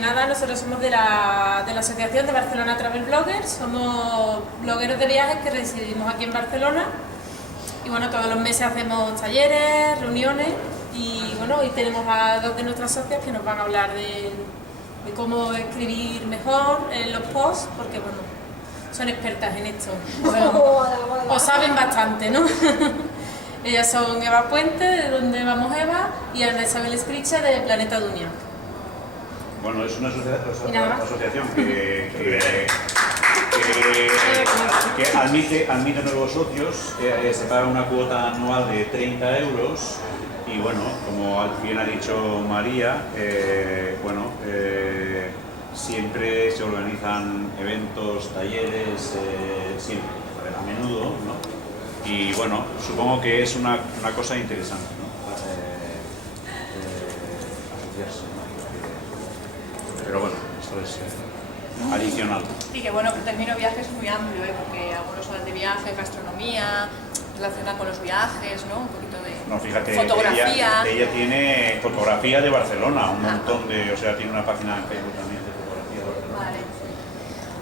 Nada, nosotros somos de la Asociación de Barcelona Travel Bloggers, somos blogueros de viajes que residimos aquí en Barcelona y bueno, todos los meses hacemos talleres, reuniones y bueno, hoy tenemos a dos de nuestras socias que nos van a hablar de cómo escribir mejor en los posts, porque bueno, son expertas en esto, o saben bastante, ¿no? Ellas son Eva Puente, de Donde Vamos Eva, y Ana Isabel Escricha, de Planeta Dunia. Bueno, es una asociación que admite nuevos socios, se paga una cuota anual de 30 euros y bueno, como bien ha dicho María, siempre se organizan eventos, talleres, siempre, a menudo, ¿no? Y bueno, supongo que es una cosa interesante, ¿no? Asociarse, ¿no? Pero bueno, esto es adicional. Y que bueno, que el término viaje es muy amplio, porque algunos hablan de viajes, gastronomía, relacionada con los viajes, ¿no? Un poquito de fotografía. Ella tiene fotografía de Barcelona, un montón de, o sea, tiene una página en Facebook también de fotografía de Barcelona. Vale.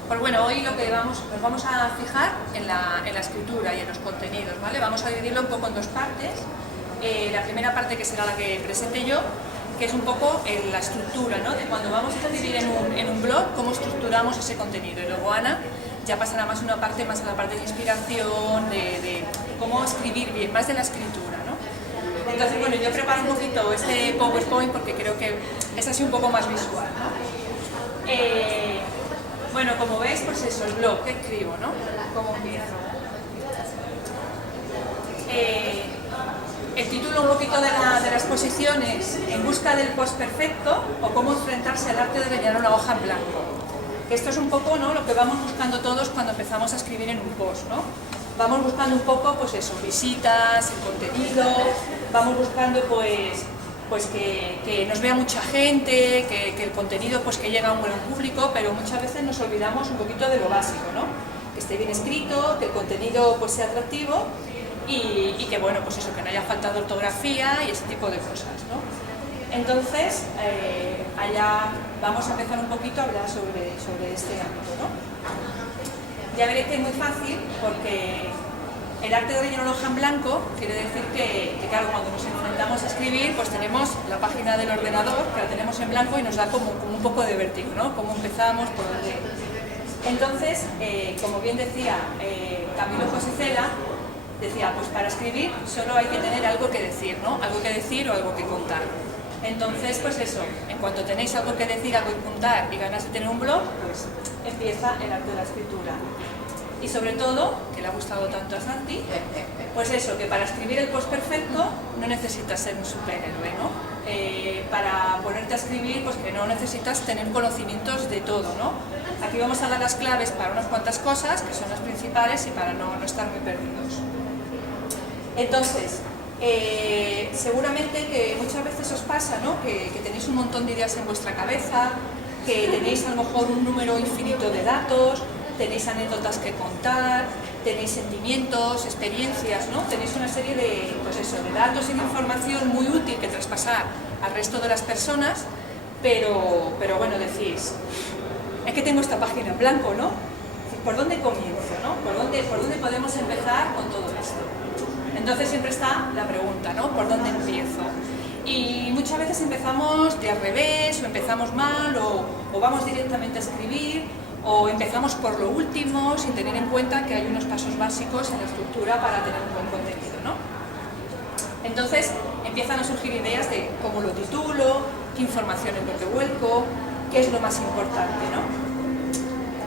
Pues bueno, hoy lo que nos vamos a fijar en la escritura y en los contenidos, ¿vale? Vamos a dividirlo un poco en dos partes. La primera parte, que será la que presente yo, que es un poco la estructura, ¿no? De cuando vamos a escribir en un blog, cómo estructuramos ese contenido. Y luego Ana ya pasará más a la parte de inspiración, de cómo escribir bien, más de la escritura, ¿no? Entonces, bueno, yo preparo un poquito este PowerPoint porque creo que es así un poco más visual, ¿no? Bueno, como veis, pues eso, el blog, ¿qué escribo, no? ¿Cómo empiezo? El título un poquito de la exposición es En busca del post perfecto o cómo enfrentarse al arte de rellenar una hoja en blanco. Esto es un poco, ¿no?, lo que vamos buscando todos cuando empezamos a escribir en un post, ¿no? Vamos buscando un poco, pues eso, visitas, el contenido, vamos buscando pues que nos vea mucha gente, que el contenido pues que llega a un buen público, pero muchas veces nos olvidamos un poquito de lo básico, ¿no? Que esté bien escrito, que el contenido pues sea atractivo y que bueno, pues eso, que no haya falta de ortografía y ese tipo de cosas, ¿no? Entonces, allá vamos a empezar un poquito a hablar sobre este ámbito, ¿no? Ya veréis que es muy fácil porque el arte de rellenar hoja en blanco quiere decir que claro, cuando nos enfrentamos a escribir, pues tenemos la página del ordenador, que la tenemos en blanco y nos da como un poco de vértigo, ¿no? Cómo empezamos, por dónde. Entonces, como bien decía Camilo José Cela, decía, pues para escribir solo hay que tener algo que decir, ¿no? Algo que decir o algo que contar. Entonces, pues eso, en cuanto tenéis algo que decir, algo que contar y ganas de tener un blog, pues empieza el arte de la escritura. Y sobre todo, que le ha gustado tanto a Santi, pues eso, que para escribir el post perfecto no necesitas ser un superhéroe, ¿no? Para ponerte a escribir, pues que no necesitas tener conocimientos de todo, ¿no? Aquí vamos a dar las claves para unas cuantas cosas, que son las principales, y para no estar muy perdidos. Entonces, seguramente que muchas veces os pasa, ¿no?, que tenéis un montón de ideas en vuestra cabeza, que tenéis a lo mejor un número infinito de datos, tenéis anécdotas que contar, tenéis sentimientos, experiencias, ¿no? Tenéis una serie de, pues eso, de datos y de información muy útil que traspasar al resto de las personas, pero bueno, decís, es que tengo esta página en blanco, ¿no? ¿Por dónde comienzo, no? ¿Por dónde podemos empezar con todo esto? Entonces siempre está la pregunta, ¿no? ¿Por dónde empiezo? Y muchas veces empezamos de al revés, o empezamos mal, o vamos directamente a escribir, o empezamos por lo último, sin tener en cuenta que hay unos pasos básicos en la estructura para tener un buen contenido, ¿no? Entonces empiezan a surgir ideas de cómo lo titulo, qué información es lo que vuelco, qué es lo más importante, ¿no?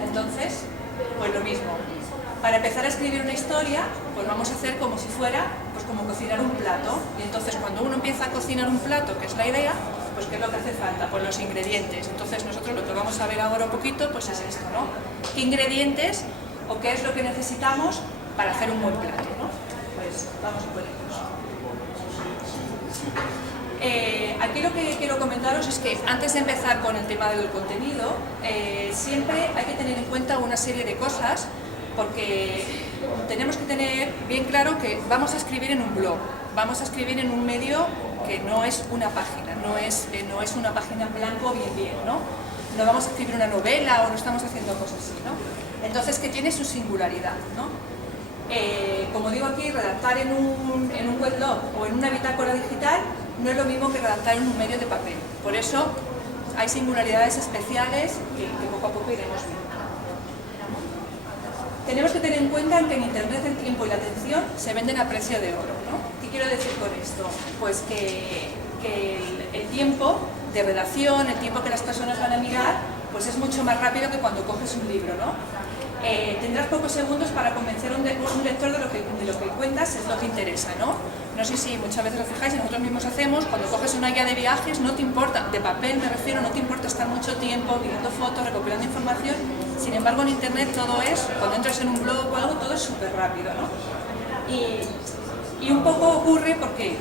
Entonces, pues lo mismo. Para empezar a escribir una historia, pues vamos a hacer como si fuera, pues como cocinar un plato. Y entonces cuando uno empieza a cocinar un plato, que es la idea, pues ¿qué es lo que hace falta? Pues los ingredientes. Entonces nosotros lo que vamos a ver ahora un poquito, pues es esto, ¿no? ¿Qué ingredientes o qué es lo que necesitamos para hacer un buen plato, ¿no? Pues vamos a por ellos. Aquí lo que quiero comentaros es que antes de empezar con el tema del contenido, siempre hay que tener en cuenta una serie de cosas, porque tenemos que tener bien claro que vamos a escribir en un blog, vamos a escribir en un medio que no es una página, no es una página en blanco bien, ¿no? no vamos a escribir una novela o no estamos haciendo cosas así, ¿no? Entonces, que tiene su singularidad, ¿no? Como digo aquí, redactar en un weblog o en una bitácora digital no es lo mismo que redactar en un medio de papel. Por eso hay singularidades especiales que poco a poco iremos viendo. Tenemos que tener en cuenta que en Internet el tiempo y la atención se venden a precio de oro, ¿no? ¿Qué quiero decir con esto? Pues que el tiempo de redacción, el tiempo que las personas van a mirar, pues es mucho más rápido que cuando coges un libro, ¿no? Tendrás pocos segundos para convencer a un lector de lo que cuentas es lo que interesa, ¿no? No sé si muchas veces lo fijáis, nosotros mismos hacemos, cuando coges una guía de viajes, no te importa, de papel me refiero, no te importa estar mucho tiempo mirando fotos, recopilando información. Sin embargo, en Internet todo es, cuando entras en un blog o algo, todo es súper rápido, ¿no? Y un poco ocurre porque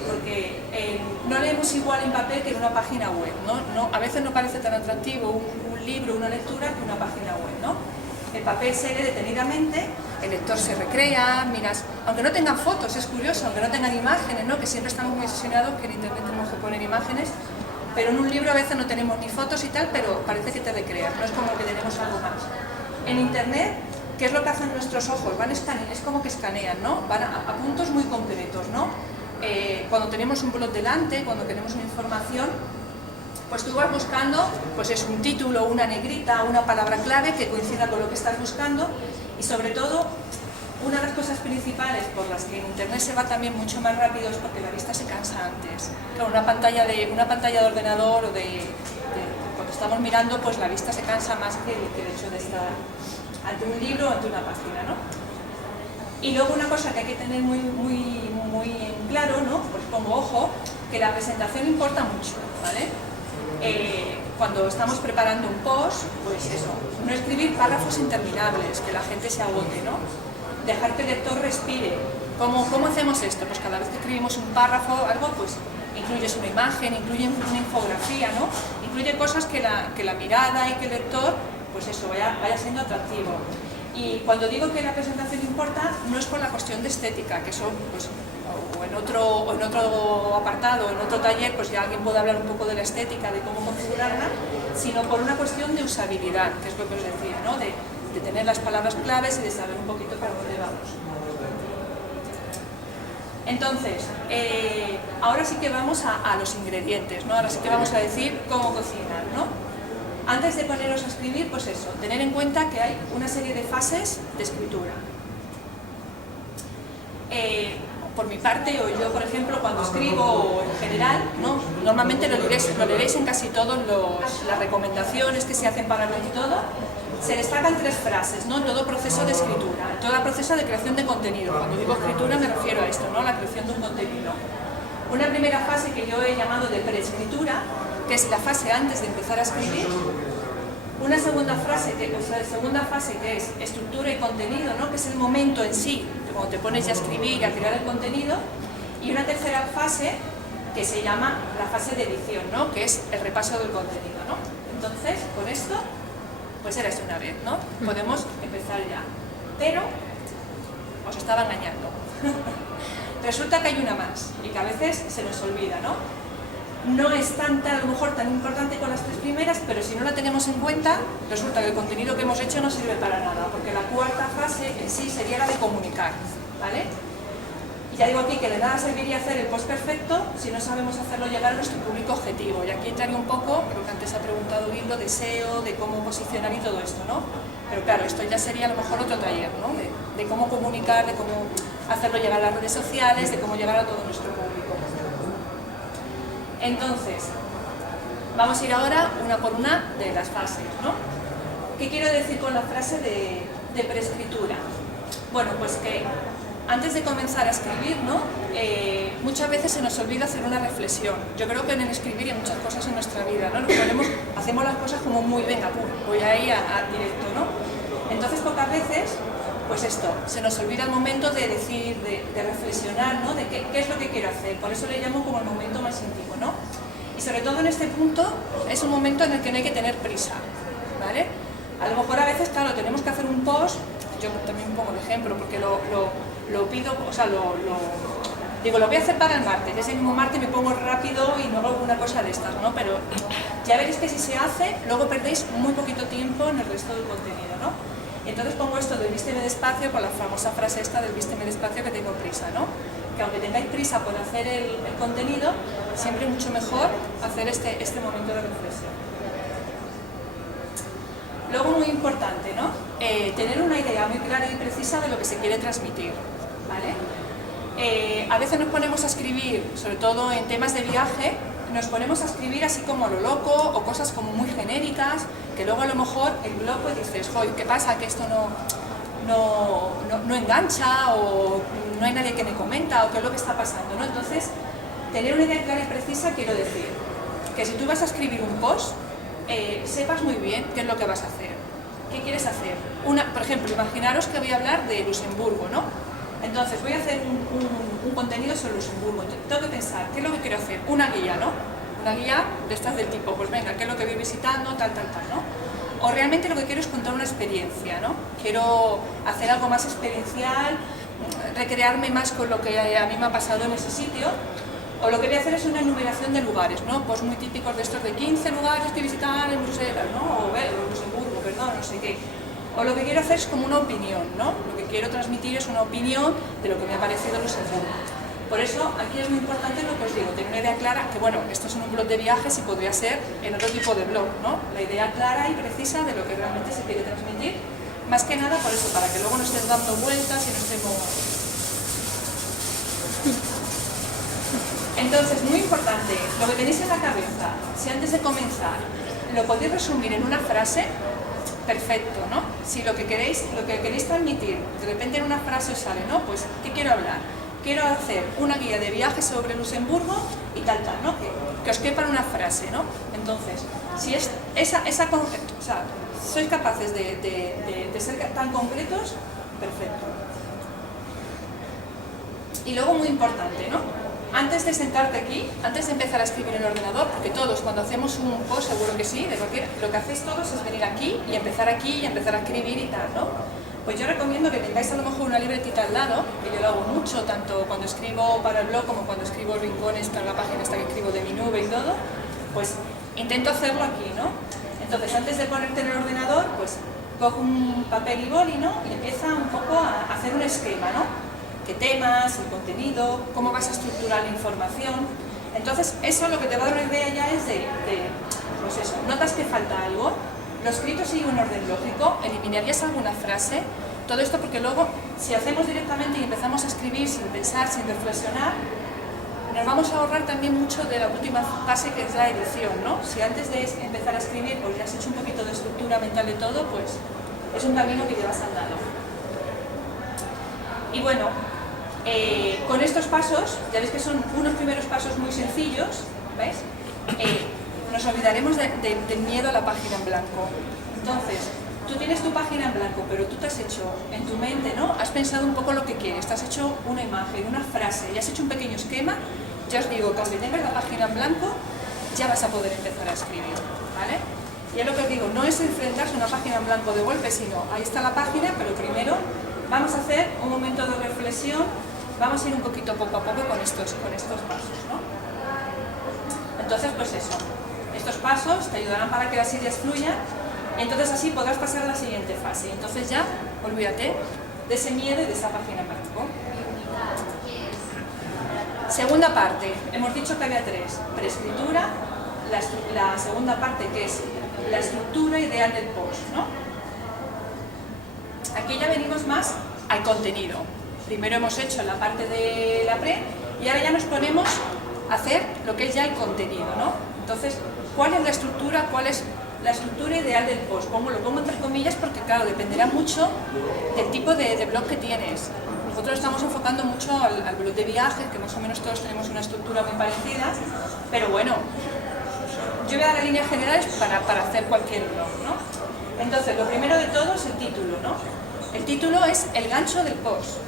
no leemos igual en papel que en una página web, ¿no? A veces no parece tan atractivo un libro, una lectura, que una página web, ¿no? El papel se lee detenidamente, el lector se recrea, miras, aunque no tengan fotos, es curioso, aunque no tengan imágenes, ¿no? Que siempre estamos muy obsesionados que en Internet tenemos que poner imágenes, pero en un libro a veces no tenemos ni fotos y tal, pero parece que te recreas, no es como que tenemos algo más. En Internet, ¿qué es lo que hacen nuestros ojos? Van escaneando, es como que escanean, ¿no? Van a puntos muy concretos, ¿no? Cuando tenemos un blog delante, cuando queremos una información, pues tú vas buscando, pues es un título, una negrita, una palabra clave que coincida con lo que estás buscando y sobre todo, una de las cosas principales por las que en Internet se va también mucho más rápido es porque la vista se cansa antes. Claro, una pantalla de ordenador o cuando estamos mirando, pues la vista se cansa más que el hecho de estar ante un libro o ante una página, ¿no? Y luego una cosa que hay que tener muy en claro, ¿no? Pues como ojo, que la presentación importa mucho, ¿vale? Cuando estamos preparando un post, pues eso, no escribir párrafos interminables, que la gente se agote, ¿no? Dejar que el lector respire. ¿Cómo hacemos esto? Pues cada vez que escribimos un párrafo, algo, pues incluyes una imagen, incluye una infografía, ¿no? Incluye cosas que la mirada y que el lector, pues eso, vaya siendo atractivo. Y cuando digo que la presentación importa, no es por la cuestión de estética, que eso, pues, o en otro apartado, en otro taller, pues ya alguien puede hablar un poco de la estética, de cómo configurarla, sino por una cuestión de usabilidad, que es lo que os decía, ¿no? De tener las palabras claves y de saber un poquito para dónde vamos. Entonces, ahora sí que vamos a los ingredientes, ¿no? Ahora sí que vamos a decir cómo cocinar, ¿no? Antes de poneros a escribir, pues eso, tener en cuenta que hay una serie de fases de escritura. Por mi parte, o yo por ejemplo, cuando escribo en general, ¿no? Normalmente lo leeréis en casi todas las recomendaciones que se hacen para el blog y todo, se destacan 3 frases, ¿no? En todo proceso de escritura, en todo proceso de creación de contenido. Cuando digo escritura me refiero a esto, ¿no? La creación de un contenido. Una primera fase que yo he llamado de preescritura, que es la fase antes de empezar a escribir. Una segunda fase que es estructura y contenido, ¿no? Que es el momento en sí, cuando te pones ya a escribir y a crear el contenido. Y una tercera fase que se llama la fase de edición, ¿no? Que es el repaso del contenido, ¿no? Entonces, con esto, pues era esto una vez, ¿no? Podemos empezar ya. Pero os estaba engañando. Resulta que hay una más y que a veces se nos olvida, ¿no? No es a lo mejor tan importante con las 3 primeras, pero si no la tenemos en cuenta, resulta que el contenido que hemos hecho no sirve para nada, porque la cuarta fase en sí sería la de comunicar, ¿vale? Y ya digo aquí que de nada serviría hacer el post perfecto si no sabemos hacerlo llegar a nuestro público objetivo. Y aquí entraría un poco, creo que antes ha preguntado Guildo, de SEO, de cómo posicionar y todo esto, ¿no? Pero claro, esto ya sería a lo mejor otro taller, ¿no? De cómo comunicar, de cómo hacerlo llegar a las redes sociales, de cómo llegar a todo nuestro público. Entonces, vamos a ir ahora una por una de las fases, ¿no? ¿Qué quiero decir con la frase de preescritura? Bueno, pues que antes de comenzar a escribir, ¿no? Muchas veces se nos olvida hacer una reflexión. Yo creo que en el escribir hay muchas cosas en nuestra vida, ¿no? Hacemos las cosas como muy, venga, pum, voy ahí a directo, ¿no? Entonces, pocas veces, pues esto, se nos olvida el momento de decir, de reflexionar, ¿no? De qué es lo que quiero hacer. Por eso le llamo como el momento más íntimo, ¿no? Y sobre todo en este punto, es un momento en el que no hay que tener prisa, ¿vale? A lo mejor a veces, claro, tenemos que hacer un post, yo también pongo el ejemplo, porque lo pido, o sea, Digo, lo voy a hacer para el martes, ese mismo martes me pongo rápido y no hago alguna cosa de estas, ¿no? Pero ya veréis que si se hace, luego perdéis muy poquito tiempo en el resto del contenido, ¿no? Entonces pongo esto del vísteme despacio por la famosa frase esta del vísteme despacio que tengo prisa, ¿no? Que aunque tengáis prisa por hacer el contenido, siempre es mucho mejor hacer este momento de reflexión. Luego, muy importante, ¿no? Tener una idea muy clara y precisa de lo que se quiere transmitir, ¿vale? A veces nos ponemos a escribir, sobre todo en temas de viaje, nos ponemos a escribir así como a lo loco o cosas como muy genéricas, que luego a lo mejor el blog pues dices, joder, ¿qué pasa? Que esto no engancha o no hay nadie que me comenta o qué es lo que está pasando, ¿no? Entonces, tener una idea clara y precisa quiero decir que si tú vas a escribir un post, sepas muy bien qué es lo que vas a hacer, qué quieres hacer. Por ejemplo, imaginaros que voy a hablar de Luxemburgo, ¿no? Entonces voy a hacer un contenido sobre Luxemburgo, tengo que pensar, ¿qué es lo que quiero hacer? Una guía, ¿no? Una guía de estas del tipo, pues venga, ¿qué es lo que voy visitando? Tal, ¿no? O realmente lo que quiero es contar una experiencia, ¿no? Quiero hacer algo más experiencial, recrearme más con lo que a mí me ha pasado en ese sitio. O lo que voy a hacer es una enumeración de lugares, ¿no? Pues muy típicos de estos de 15 lugares que visitar en Bruselas, ¿no? O Luxemburgo, perdón, no sé qué. O lo que quiero hacer es como una opinión, ¿no? Lo que quiero transmitir es una opinión de lo que me ha parecido Luxemburgo. Por eso, aquí es muy importante lo que os digo, tener una idea clara, que bueno, esto es en un blog de viajes y podría ser en otro tipo de blog, ¿no? La idea clara y precisa de lo que realmente se quiere transmitir, más que nada por eso, para que luego no estés dando vueltas y no estemos... Entonces, muy importante, lo que tenéis en la cabeza, si antes de comenzar lo podéis resumir en una frase, perfecto, ¿no? Si lo que queréis transmitir, de repente en una frase os sale, ¿no? Pues, ¿qué quiero hablar? Quiero hacer una guía de viaje sobre Luxemburgo y tal, ¿no? Que os quepa en una frase, ¿no? Entonces, si es o sea, sois capaces de ser tan concretos, perfecto. Y luego, muy importante, ¿no? Antes de sentarte aquí, antes de empezar a escribir en el ordenador, porque todos cuando hacemos un post, seguro que sí, lo que hacéis todos es venir aquí y empezar a escribir y tal, ¿no? Pues yo recomiendo que tengáis a lo mejor una libretita al lado, que yo lo hago mucho, tanto cuando escribo para el blog como cuando escribo rincones para la página esta que escribo de mi nube y todo, pues intento hacerlo aquí, ¿no? Entonces, antes de ponerte en el ordenador, pues coge un papel y boli, ¿no? Y empieza un poco a hacer un esquema, ¿no? ¿Qué temas, el contenido, cómo vas a estructurar la información? Entonces, eso lo que te va a dar una idea ya es pues eso, notas que falta algo, lo escrito sigue un orden lógico, eliminarías alguna frase, todo esto porque luego, si hacemos directamente y empezamos a escribir sin pensar, sin reflexionar, nos vamos a ahorrar también mucho de la última fase que es la edición, ¿no? Si antes de empezar a escribir pues ya has hecho un poquito de estructura mental de todo, pues es un camino que llevas andando. Y bueno, con estos pasos, ya veis que son unos primeros pasos muy sencillos, ¿veis? Nos olvidaremos del miedo a la página en blanco. Entonces, tú tienes tu página en blanco, pero tú te has hecho en tu mente, ¿no? Has pensado un poco lo que quieres, te has hecho una imagen, una frase, y has hecho un pequeño esquema. Ya os digo que aunque tengas la página en blanco, ya vas a poder empezar a escribir, ¿vale? Y es lo que os digo, no es enfrentarse a una página en blanco de golpe, sino ahí está la página, pero primero vamos a hacer un momento de reflexión, vamos a ir un poquito poco a poco con estos pasos, ¿no? Entonces, pues eso, estos pasos te ayudarán para que las ideas fluyan, y entonces así podrás pasar a la siguiente fase. Entonces ya, olvídate de ese miedo y de esa página en blanco. Segunda parte, hemos dicho que había tres: preescritura, la segunda parte que es la estructura ideal del post, ¿no? Aquí ya venimos más al contenido. Primero hemos hecho la parte de la pre y ahora ya nos ponemos a hacer lo que es ya el contenido, ¿no? Entonces, ¿cuál es la estructura? ¿Cuál es la estructura ideal del post? Lo pongo entre comillas porque, claro, dependerá mucho del tipo de blog que tienes. Nosotros estamos enfocando mucho al blog de viajes, que más o menos todos tenemos una estructura muy parecida, pero bueno, yo voy a dar líneas generales para hacer cualquier blog, ¿no? Entonces, lo primero de todo es el título, ¿no? El título es el gancho del post.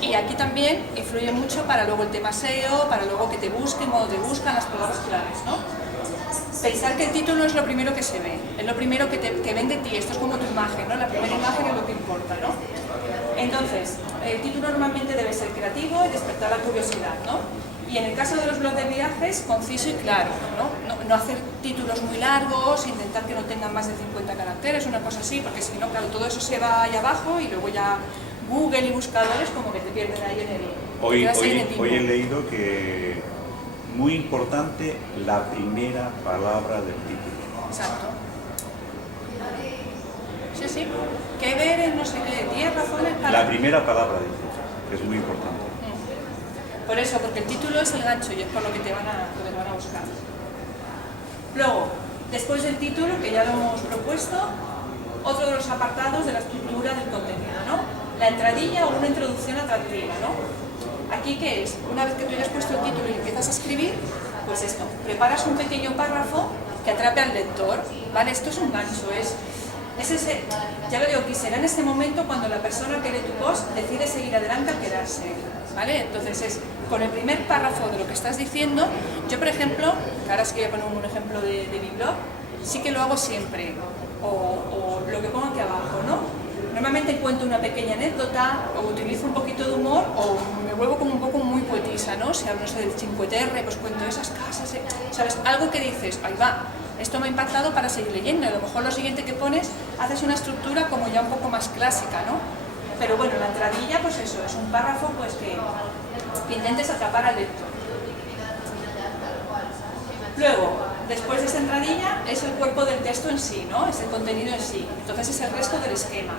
Y aquí también influye mucho para luego el tema SEO, para luego que te busquen, cuando te buscan las palabras claves, ¿no? Pensar que el título es lo primero que se ve, es lo primero que ven de ti, esto es como tu imagen, ¿no? La primera imagen es lo que importa, ¿no? Entonces, el título normalmente debe ser creativo y despertar la curiosidad, ¿no? Y en el caso de los blogs de viajes, conciso y claro, ¿no? No hacer títulos muy largos, intentar que no tengan más de 50 caracteres, una cosa así, porque si no, claro, todo eso se va ahí abajo y luego ya Google y buscadores como que te pierden ahí en el Hoy he leído que muy importante la primera palabra del título. Exacto. Sí, sí. Que ver en no sé qué, 10 razones para... La primera palabra del título, que es muy importante. Por eso, porque el título es el gancho y es por lo que te van a buscar. Luego, después del título, que ya lo hemos propuesto, otro de los apartados de la estructura del contenido, ¿no? La entradilla o una introducción atractiva, ¿no? Aquí, ¿qué es? Una vez que tú ya has puesto el título y empiezas a escribir, pues esto, preparas un pequeño párrafo que atrape al lector, ¿vale? Esto es un gancho, es ese, ya lo digo aquí, será en ese momento cuando la persona que lee tu post decide seguir adelante al quedarse, ¿vale? Entonces es con el primer párrafo de lo que estás diciendo. Yo, por ejemplo, que ahora sí que voy a poner un ejemplo de mi blog, sí que lo hago siempre, o lo que pongo aquí abajo, ¿no? Normalmente cuento una pequeña anécdota, o utilizo un poquito de humor, o me vuelvo como un poco muy poetisa, ¿no? Si hablo, no sé, del 5TR, pues cuento esas casas, ¿sabes? Algo que dices, ahí va, esto me ha impactado para seguir leyendo, y a lo mejor lo siguiente que pones, haces una estructura como ya un poco más clásica, ¿no? Pero bueno, la entradilla, pues eso, es un párrafo pues que intentes atrapar al lector. Luego, después de esa entradilla, es el cuerpo del texto en sí, ¿no? Es el contenido en sí. Entonces es el resto del esquema.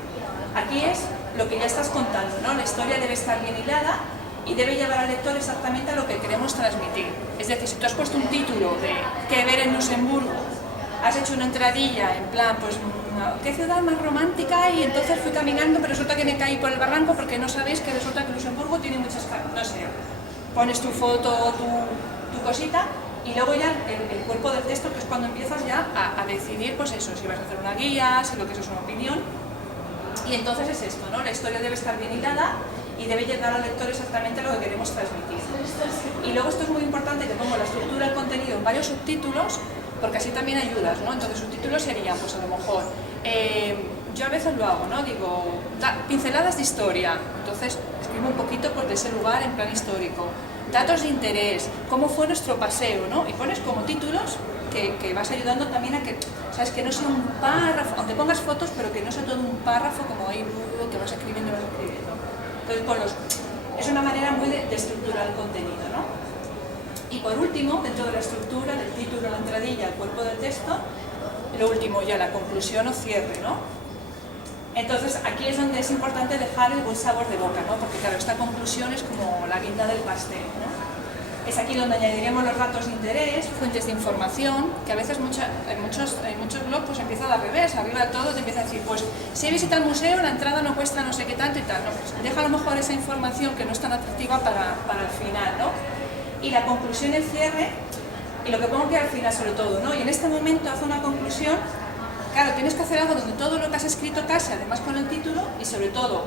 Aquí es lo que ya estás contando, ¿no? La historia debe estar bien hilada y debe llevar al lector exactamente a lo que queremos transmitir. Es decir, si tú has puesto un título de ¿qué ver en Luxemburgo? Has hecho una entradilla en plan, pues, ¿qué ciudad más romántica? Y entonces fui caminando, pero resulta que me caí por el barranco porque no sabéis que resulta que Luxemburgo tiene muchas... No sé, pones tu foto, tu cosita, y luego ya el cuerpo del texto, que es cuando empiezas ya a decidir, pues eso, si vas a hacer una guía, si lo que eso es una opinión. Y entonces es esto, ¿no? La historia debe estar bien hilada y debe llegar al lector exactamente lo que queremos transmitir. Y luego esto es muy importante, que pongo la estructura del contenido en varios subtítulos, porque así también ayudas, ¿no? Entonces subtítulos serían, pues a lo mejor, yo a veces lo hago, ¿no? Digo, pinceladas de historia, entonces escribo un poquito pues, de ese lugar en plan histórico. Datos de interés, cómo fue nuestro paseo, ¿no? Y pones como títulos que vas ayudando también a que, ¿sabes? Que no sea un párrafo, aunque pongas fotos, pero que no sea todo un párrafo como ahí, que vas escribiendo. Entonces, es una manera muy de estructurar el contenido, ¿no? Y por último, dentro de la estructura, del título, la entradilla, el cuerpo del texto, lo último ya, la conclusión o cierre, ¿no? Entonces, aquí es donde es importante dejar el buen sabor de boca, ¿no? Porque claro, esta conclusión es como la guinda del pastel, ¿no? Es aquí donde añadiremos los datos de interés, fuentes de información, que a veces en muchos blogs pues empieza al revés, arriba de todo te empieza a decir, pues si he visitado el museo, la entrada no cuesta no sé qué tanto y tal, ¿no? Pues deja a lo mejor esa información que no es tan atractiva para el final, ¿no? Y la conclusión y el cierre, y lo que pongo que al final sobre todo, ¿no? Y en este momento haz una conclusión. Claro, tienes que hacer algo donde todo lo que has escrito case, además con el título, y sobre todo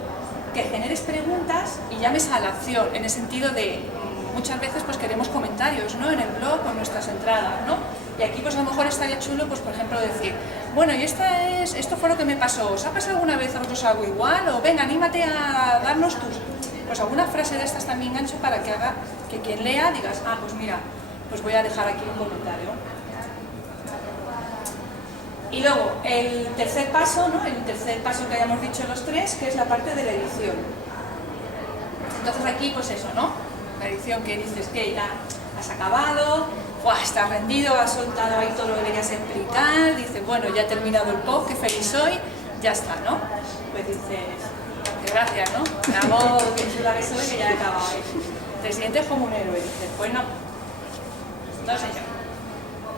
que generes preguntas y llames a la acción, en el sentido de, muchas veces pues queremos comentarios, ¿no? En el blog o en nuestras entradas, ¿no? Y aquí pues a lo mejor estaría chulo, pues por ejemplo decir, bueno, y esto fue lo que me pasó, ¿os ha pasado alguna vez a vosotros algo igual? O venga, anímate a darnos pues alguna frase de estas también gancho para que haga que quien lea digas, ah, pues mira, pues voy a dejar aquí un comentario. Y luego, el tercer paso, ¿no? El tercer paso que hayamos dicho los tres, que es la parte de la edición. Entonces aquí, pues eso, ¿no? La edición que dices que ya has acabado, ¡buah! Estás rendido, has soltado ahí todo lo que querías explicar, dices, bueno, ya he terminado el post, qué feliz soy, ya está, ¿no? Pues dices, qué gracias, ¿no? Bravo, qué chula que soy, que ya he acabado. Te sientes como un héroe, dices, pues no, no sé yo.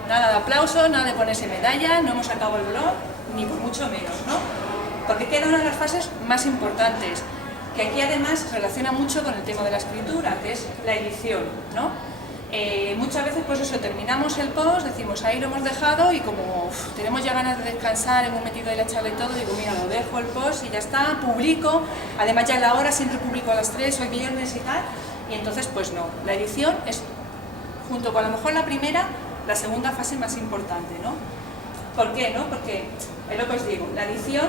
Nada de aplauso, nada de ponerse medalla, no hemos acabado el blog, ni por mucho menos, ¿no? Porque queda una de las fases más importantes, que aquí además se relaciona mucho con el tema de la escritura, que es la edición, ¿no? Muchas veces pues eso, terminamos el post, decimos ahí lo hemos dejado y como tenemos ya ganas de descansar, hemos metido ahí la charla y todo, digo mira, lo dejo el post y ya está, publico, además ya en la hora siempre publico a las 3, hoy viernes y tal, y entonces pues no, la edición es, junto con a lo mejor la primera, la segunda fase más importante, ¿no? ¿Por qué, no? Porque es lo que os digo, la edición,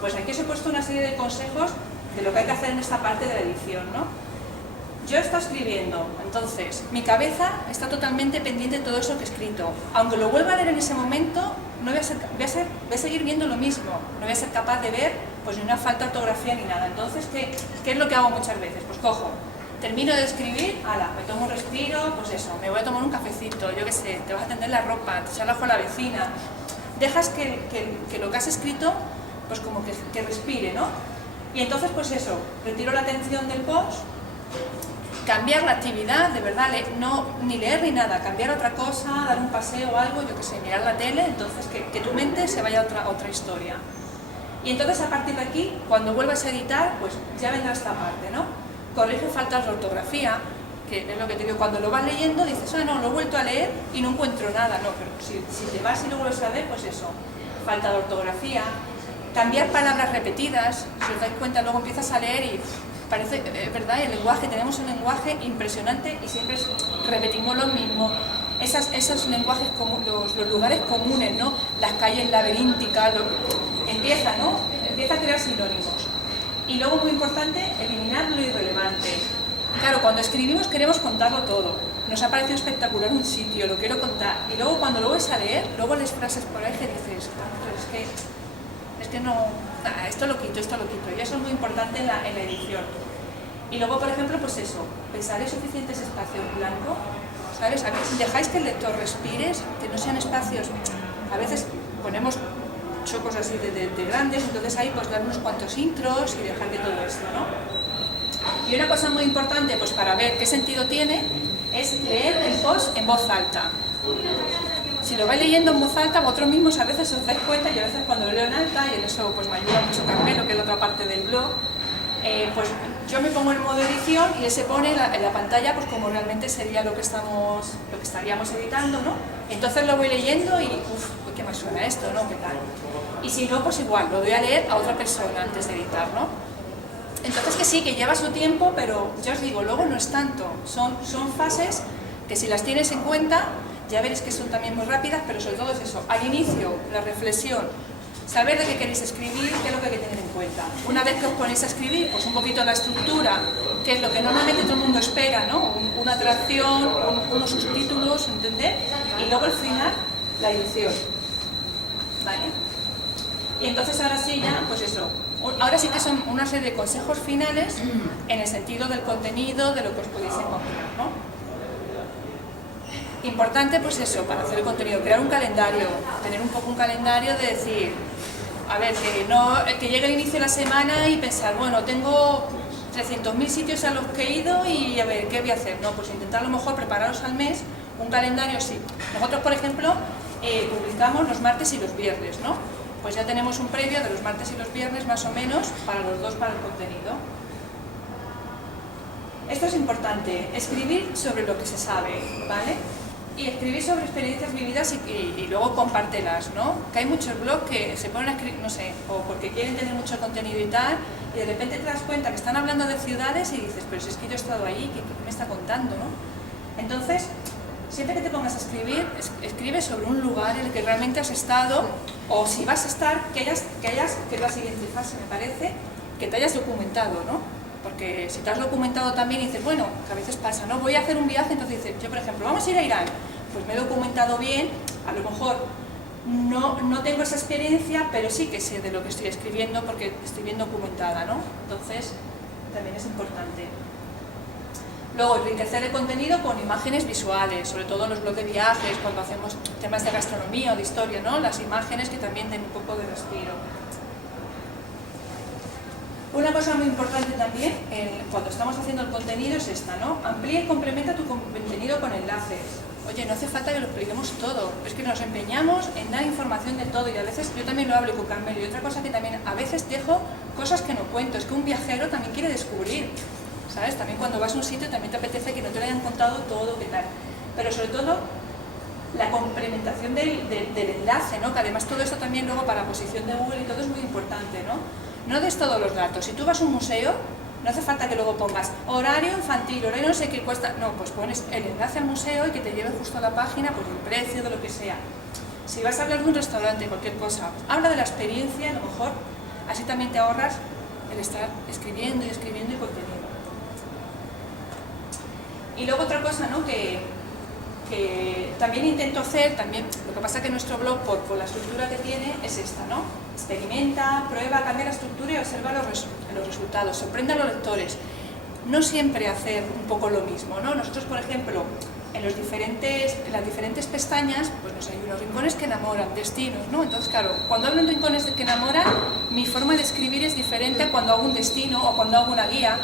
pues aquí os he puesto una serie de consejos de lo que hay que hacer en esta parte de la edición, ¿no? Yo estoy escribiendo, entonces mi cabeza está totalmente pendiente de todo eso que he escrito. Aunque lo vuelva a leer en ese momento, no voy a seguir viendo lo mismo, no voy a ser capaz de ver pues ni una falta de ortografía ni nada. Entonces, ¿qué es lo que hago muchas veces? Pues cojo, termino de escribir, ala, me tomo un respiro, pues eso, me voy a tomar un cafecito, yo qué sé, te vas a tender la ropa, te charlas con la vecina, dejas que lo que has escrito pues como que respire, ¿no? Y entonces pues eso, retiro la atención del post, cambiar la actividad, de verdad, ni leer ni nada, cambiar otra cosa, dar un paseo o algo, yo qué sé, mirar la tele, entonces que tu mente se vaya a otra historia. Y entonces a partir de aquí, cuando vuelvas a editar, pues ya vendrá esta parte, ¿no? Corrige faltas de ortografía, que es lo que te digo, cuando lo vas leyendo dices, ah, no, lo he vuelto a leer y no encuentro nada, no, pero si te vas y lo vuelves a ver, pues eso, falta de ortografía, cambiar palabras repetidas, si os dais cuenta luego empiezas a leer y parece, verdad, el lenguaje, tenemos un lenguaje impresionante y siempre repetimos lo mismo, esos lenguajes, los lugares comunes, ¿no? Las calles laberínticas, empieza a crear sinónimos. Y luego, muy importante, eliminar lo irrelevante. Claro, cuando escribimos queremos contarlo todo. Nos ha parecido espectacular un sitio, lo quiero contar. Y luego cuando lo ves a leer, luego lees frases por ahí que dices, pero es que no, esto lo quito. Y eso es muy importante en la edición. Y luego, por ejemplo, pues eso, pensar en suficientes espacios blancos, ¿sabes? A veces dejáis que el lector respire, que no sean espacios. A veces ponemos chocos así de grandes, entonces ahí pues dar unos cuantos intros y dejar de todo esto, ¿no? Y una cosa muy importante pues para ver qué sentido tiene es leer el post en voz alta. Si lo vais leyendo en voz alta, vosotros mismos a veces os dais cuenta, y a veces cuando lo leo en alta, y en eso pues me ayuda mucho Carmelo, que es la otra parte del blog, pues yo me pongo en modo edición y él se pone en la pantalla pues como realmente sería lo que estaríamos editando, ¿no? Entonces lo voy leyendo y uff, ¿qué más suena esto, no? ¿Qué tal? Y si no, pues igual, lo doy a leer a otra persona antes de editar, ¿no? Entonces que sí, que lleva su tiempo, pero ya os digo, luego no es tanto, son fases que si las tienes en cuenta, ya veréis que son también muy rápidas, pero sobre todo es eso, al inicio, la reflexión, saber de qué queréis escribir, qué es lo que hay que tener en cuenta. Una vez que os ponéis a escribir, pues un poquito la estructura, que es lo que normalmente todo el mundo espera, ¿no? Una atracción, unos subtítulos, ¿entendés? Y luego al final, la edición, ¿vale? Y entonces ahora sí ya, pues eso, ahora sí que son una serie de consejos finales en el sentido del contenido, de lo que os podéis encontrar, ¿no? Importante pues eso, para hacer el contenido, crear un calendario, tener un poco un calendario de decir, a ver, que llegue el inicio de la semana y pensar, bueno, tengo 300.000 sitios a los que he ido y a ver, ¿qué voy a hacer? No, pues intentar a lo mejor prepararos al mes un calendario así. Nosotros, por ejemplo, publicamos los martes y los viernes, ¿no? Pues ya tenemos un previo de los martes y los viernes más o menos para los dos, para el contenido. Esto es importante, escribir sobre lo que se sabe, ¿vale? Y escribir sobre experiencias vividas y luego compártelas, ¿no? Que hay muchos blogs que se ponen a escribir, no sé, o porque quieren tener mucho contenido y tal, y de repente te das cuenta que están hablando de ciudades y dices, pero si es que yo he estado ahí, ¿qué me está contando, no? Entonces, siempre que te pongas a escribir, escribe sobre un lugar en el que realmente has estado, o si vas a estar, que es la siguiente fase, me parece, que te hayas documentado, ¿no? Porque si te has documentado también y dices, bueno, que a veces pasa, ¿no? Voy a hacer un viaje, entonces dices, yo por ejemplo, vamos a ir a Irán, pues me he documentado bien, a lo mejor no tengo esa experiencia, pero sí que sé de lo que estoy escribiendo porque estoy bien documentada, ¿no? Entonces, también es importante. Luego, enriquecer el contenido con imágenes visuales, sobre todo en los blogs de viajes, cuando hacemos temas de gastronomía o de historia, ¿no? Las imágenes que también den un poco de respiro. Una cosa muy importante también, cuando estamos haciendo el contenido, es esta, ¿no? Amplía y complementa tu contenido con enlaces. Oye, no hace falta que lo expliquemos todo, es que nos empeñamos en dar información de todo y a veces, yo también lo hablo con Carmelo, y otra cosa que también a veces dejo cosas que no cuento, es que un viajero también quiere descubrir, ¿sabes? También cuando vas a un sitio también te apetece que no te lo hayan contado todo, qué tal. Pero sobre todo, la complementación del enlace, ¿no? Que además todo esto también luego para posición de Google y todo es muy importante, ¿no? No des todos los datos. Si tú vas a un museo, no hace falta que luego pongas horario infantil, horario no sé qué cuesta. No, pues pones el enlace al museo y que te lleve justo a la página, pues el precio, de lo que sea. Si vas a hablar de un restaurante, cualquier cosa, habla de la experiencia, a lo mejor así también te ahorras el estar escribiendo y escribiendo y contenido. Y luego otra cosa, ¿no?, que también intento hacer, lo que pasa que nuestro blog, por la estructura que tiene, es esta, ¿no? Experimenta, prueba, cambia la estructura y observa los resultados, sorprende a los lectores. No siempre hacer un poco lo mismo, ¿no? Nosotros, por ejemplo, en las diferentes pestañas, pues no sé, hay unos rincones que enamoran, destinos, ¿no? Entonces, claro, cuando hablo en rincones que enamoran, mi forma de escribir es diferente a cuando hago un destino o cuando hago una guía.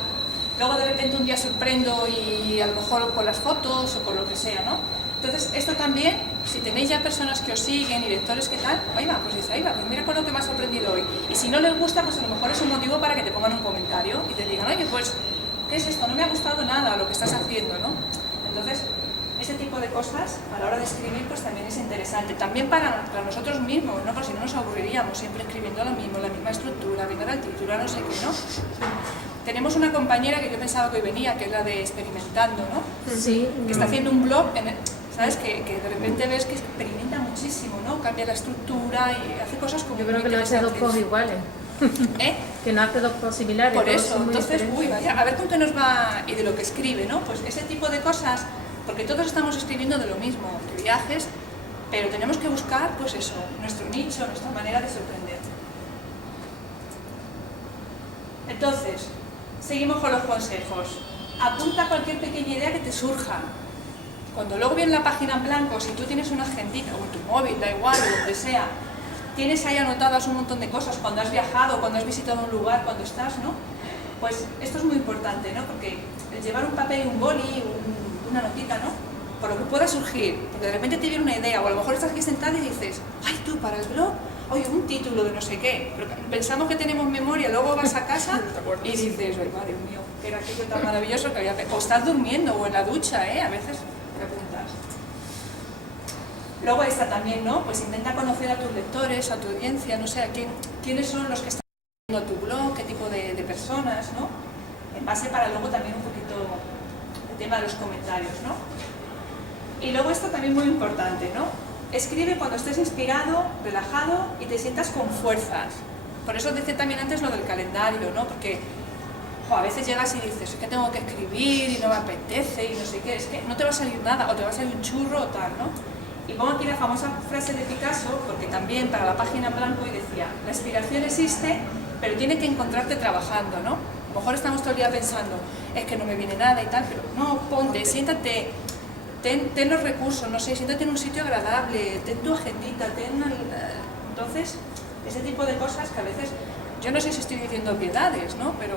Luego de repente un día sorprendo y a lo mejor con las fotos o con lo que sea, ¿no? Entonces, esto también, si tenéis ya personas que os siguen y lectores que tal, ahí va, pues mira con lo que me ha sorprendido hoy. Y si no les gusta, pues a lo mejor es un motivo para que te pongan un comentario y te digan, oye, pues, ¿qué es esto? No me ha gustado nada lo que estás haciendo, ¿no? Entonces, ese tipo de cosas a la hora de escribir pues también es interesante. También para nosotros mismos, ¿no? Porque si no nos aburriríamos siempre escribiendo lo mismo, la misma estructura, viendo el título, no sé qué, ¿no? Tenemos una compañera que yo pensaba que hoy venía, que es la de Experimentando, ¿no? Sí. Que está haciendo un blog, ¿sabes? Que de repente ves que experimenta muchísimo, ¿no? Cambia la estructura y hace cosas como Yo creo que no hace dos posts iguales. ¿Eh? Que no hace dos posts similares. Por eso, son muy entonces, diferentes. vaya, a ver con qué nos va y de lo que escribe, ¿no? Pues ese tipo de cosas, porque todos estamos escribiendo de lo mismo, de viajes, pero tenemos que buscar, pues eso, nuestro nicho, nuestra manera de sorprender. Entonces, seguimos con los consejos. Apunta cualquier pequeña idea que te surja. Cuando luego viene la página en blanco, si tú tienes una agendita o en tu móvil, da igual, o donde sea, tienes ahí anotadas un montón de cosas cuando has viajado, cuando has visitado un lugar, cuando estás, ¿no? Pues esto es muy importante, ¿no? Porque el llevar un papel y un boli, una notita, ¿no? Por lo que pueda surgir, porque de repente te viene una idea, o a lo mejor estás aquí sentada y dices, ay, tú, para el blog, oye, un título de no sé qué, pero pensamos que tenemos memoria, luego vas a casa y dices, ay, madre mío, que era aquello tan maravilloso que había... O estás durmiendo, o en la ducha, a veces te apuntas. Luego esta también, ¿no? Pues intenta conocer a tus lectores, a tu audiencia, no sé, quiénes son los que están viendo tu blog, qué tipo de personas, ¿no? En base para luego también un poquito el tema de los comentarios, ¿no? Y luego esto también muy importante, ¿no? Escribe cuando estés inspirado, relajado y te sientas con fuerzas. Por eso decía también antes lo del calendario, ¿no? Porque a veces llegas y dices, es que tengo que escribir y no me apetece y no sé qué, es que no te va a salir nada, o te va a salir un churro o tal, ¿no? Y pongo aquí la famosa frase de Picasso, porque también para la página en blanco, y decía, la inspiración existe, pero tiene que encontrarte trabajando, ¿no? A lo mejor estamos todo el día pensando, es que no me viene nada y tal, pero no, ponte, siéntate, ten los recursos, no sé, siéntate en un sitio agradable, ten tu agendita, entonces, ese tipo de cosas que a veces, yo no sé si estoy diciendo obviedades, ¿no? Pero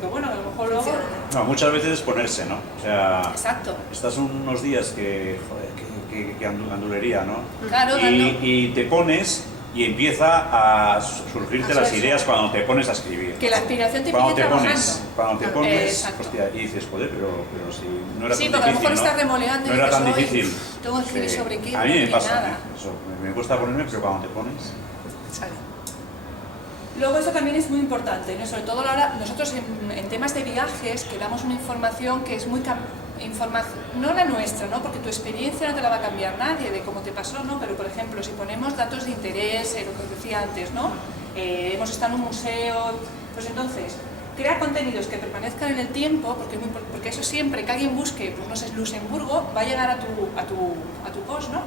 que bueno, a lo mejor luego... No, muchas veces es ponerse, ¿no? O sea, exacto. Estás unos días que, joder, que andulería, ¿no? Claro, y te pones y empieza a surgirte las ideas cuando te pones a escribir. Que la inspiración te cuando pide trabajando. Cuando te pones, exacto. hostia, y dices, joder, pero si no era sí, tan porque a lo difícil, mejor ¿no? estás remoleando No y era dices, tan "Ay, difícil". tengo que escribir sobre qué, a mí me no pasa, nada. eso, me cuesta ponerme, pero cuando te pones... Sale. Luego esto también es muy importante, ¿no? Sobre todo ahora nosotros en temas de viajes que damos una información que es muy no la nuestra, ¿no? Porque tu experiencia no te la va a cambiar nadie de cómo te pasó, ¿no? Pero por ejemplo, si ponemos datos de interés, lo que os decía antes, ¿no? Hemos estado en un museo, pues entonces crea contenidos que permanezcan en el tiempo, porque eso siempre que alguien busque, pues no sé, Luxemburgo, va a llegar a tu post, ¿no?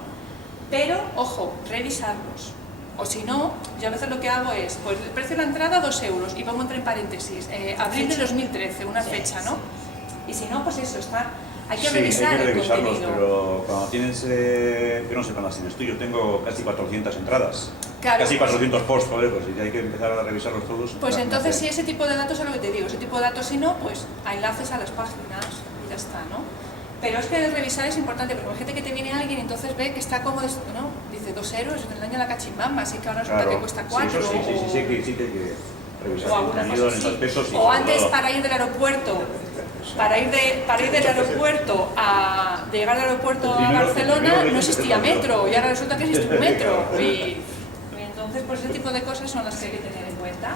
Pero, ojo, revisarlos. O si no, yo a veces lo que hago es, pues el precio de la entrada 2 euros y pongo entre paréntesis, abril de 2013, una fecha, ¿no? Y si no, pues eso, hay que revisar hay que revisarlos, el contenido. pero cuando tienes, yo no sé cuántas tienes tú, yo tengo casi 400 entradas, claro, casi 400 posts, joder, pues si hay que empezar a revisarlos todos. Pues entonces no sé. si ese tipo de datos es lo que te digo, ese tipo de datos si no, pues a enlaces a las páginas y ya está, ¿no? Pero es que el revisar es importante, porque imagínate que te viene alguien y entonces ve que está como, ¿no? Dice 2 euros, en el año la cachimbamba, así que ahora resulta Claro, que cuesta 4. Sí, sí que hay que revisar o el alguna contenido cosa en ese así. aspecto. Sí, O antes todo. para ir del aeropuerto, para ir del aeropuerto de llegar al aeropuerto a Barcelona no existía metro, y ahora resulta que existe un metro. Y entonces pues ese tipo de cosas son las que hay que tener en cuenta.